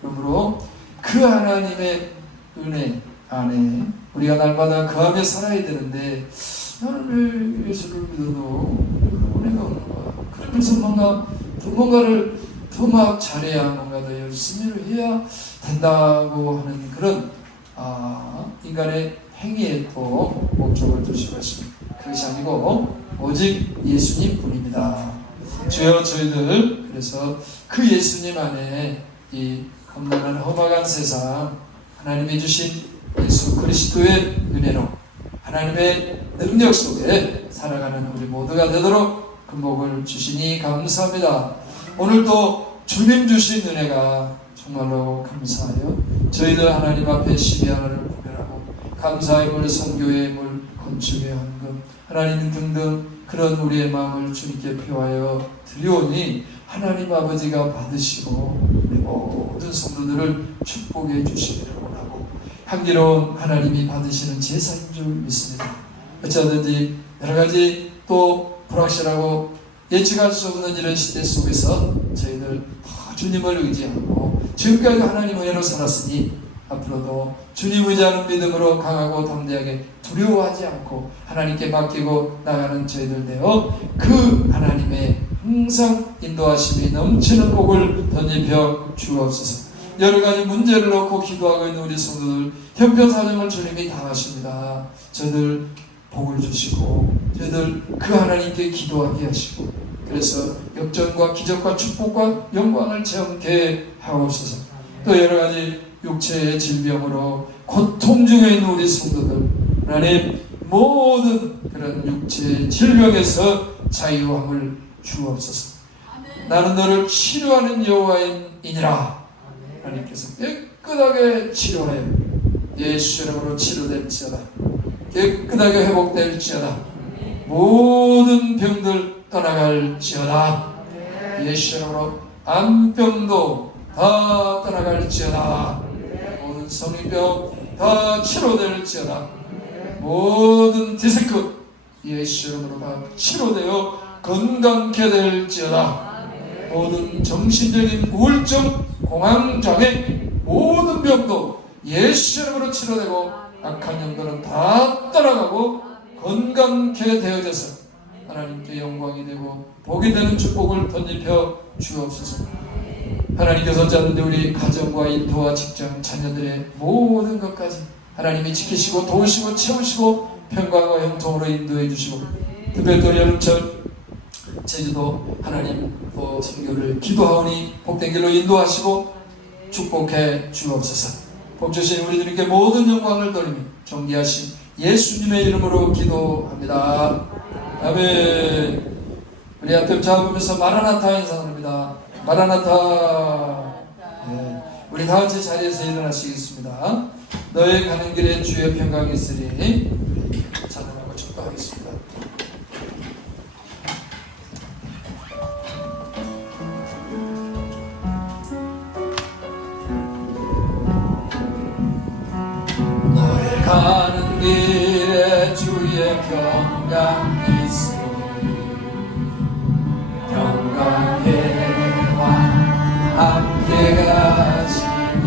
그러므로 그 하나님의 은혜 안에 우리가 날마다 거하며 살아야 되는데 나는 왜 예수를 믿어도 은혜가 없는 거야. 그러면서 뭔가를 더 막 잘해야 뭔가 더 열심히 해야 된다고 하는 그런 인간의 행위에 또 목적을 두시고 있습니다. 그것이 아니고 오직 예수님 뿐입니다. 주여 저희들 그래서 그 예수님 안에 이 험난한 험악한 세상 하나님이 주신 예수 그리스도의 은혜로 하나님의 능력 속에 살아가는 우리 모두가 되도록 그 복을 주시니 감사합니다. 오늘도 주님 주신 은혜가 정말로 감사하여 저희들 하나님 앞에 시비하나를 구별하고 감사의 물, 선교의 물, 건축의 헌금 하나님 등등 그런 우리의 마음을 주님께 표하여 드리오니 하나님 아버지가 받으시고 우리 모든 성도들을 축복해 주시기를 원하고 향기로운 하나님이 받으시는 제사인 줄 믿습니다. 어쩌든지 여러가지 또 불확실하고 예측할 수 없는 이런 시대 속에서 저희들 주님을 의지하고 지금까지 하나님 은혜로 살았으니 앞으로도 주님 의지하는 믿음으로 강하고 담대하게 두려워하지 않고 하나님께 맡기고 나가는 저희들 되어 그 하나님의 항상 인도하심이 넘치는 복을 덧입혀 주옵소서. 여러가지 문제를 놓고 기도하고 있는 우리 성도들 형편사정을 주님이 다 아십니다. 저들 복을 주시고 저희들 그 하나님께 기도하게 하시고 그래서 역전과 기적과 축복과 영광을 체험케 하옵소서. 또 여러가지 육체의 질병으로 고통 중에 있는 우리 성도들 하나님 모든 그런 육체의 질병에서 자유함을 주옵소서. 나는 너를 치료하는 여호와이니라. 하나님께서 깨끗하게 치료하여 예수 이름으로 치료될지어다. 깨끗하게 회복될지어다. 모든 병들 떠나갈지어다. 예수 이름으로 암병도 다 떠나갈지어다. 모든 성인병 다 치료될지어다. 모든 디스크 예수 이름으로 다 치료되어 건강케 될지어다. 모든 정신적인 우울증, 공황장애, 모든 병도 예수 이름으로 치료되고 악한 영들은 다 떠나가고 건강케 되어져서 하나님께 영광이 되고 복이 되는 축복을 덧입혀 주옵소서. 하나님께서 짜는데 우리 가정과 일터와 직장, 자녀들의 모든 것까지 하나님이 지키시고 도우시고 채우시고 평강과 형통으로 인도해 주시고, 특별히 또 여름철 제주도 하나님 또 선교를 기도하오니 복된 길로 인도하시고 축복해 주옵소서. 복 주신 우리 주님께 모든 영광을 돌리며 존귀하신 예수님의 이름으로 기도합니다. 아멘. 우리 앞에 잡으면서 마라나타 인사합니다. 마라나타. 네. 우리 다 같이 자리에서 일어나시겠습니다. 너의 가는 길에 주의 평강이 있으리. 우리 찬양하고 축도하겠습니다. 너의 가는 길에 주의 평강이 있으리. 평강해와 함께 가시니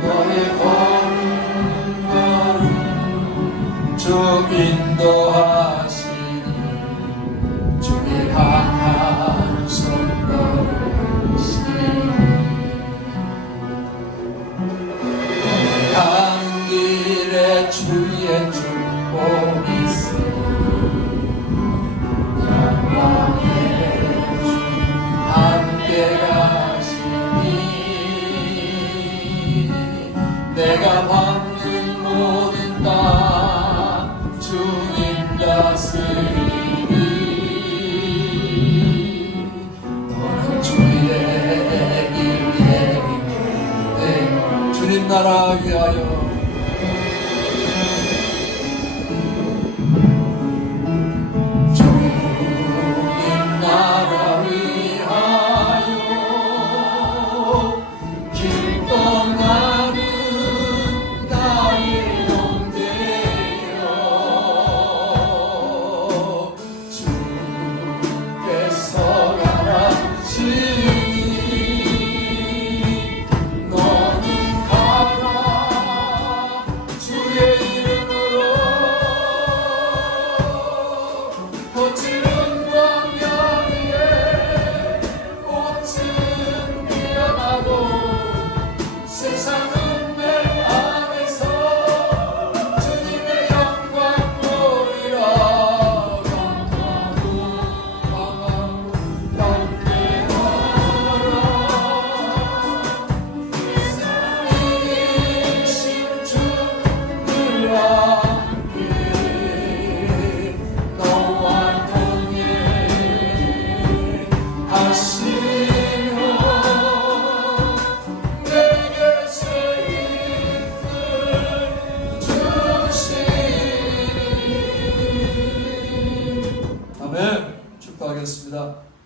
너의 걸음 주 인도하시니 주의 강한 손 걸으시니 너의 가는 길에 주의 축복이 있으니 함께 가시니 내가 받는 모든 땅 주님 다스리니 너는 주의 길 행해 주님 나라 위하여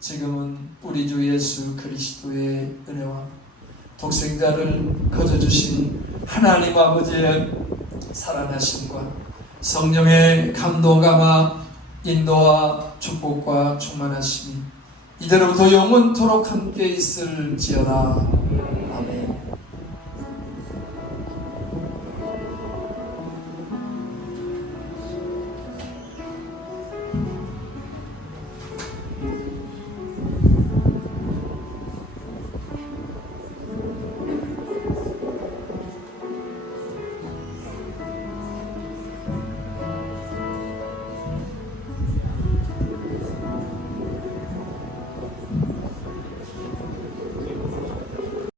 지금은 우리 주 예수 그리스도의 은혜와 독생자를 거저주신 하나님 아버지의 살아나심과 성령의 감동감화 인도와 축복과 충만하심이 이제로부터 영원토록 함께 있을지어다. 아멘.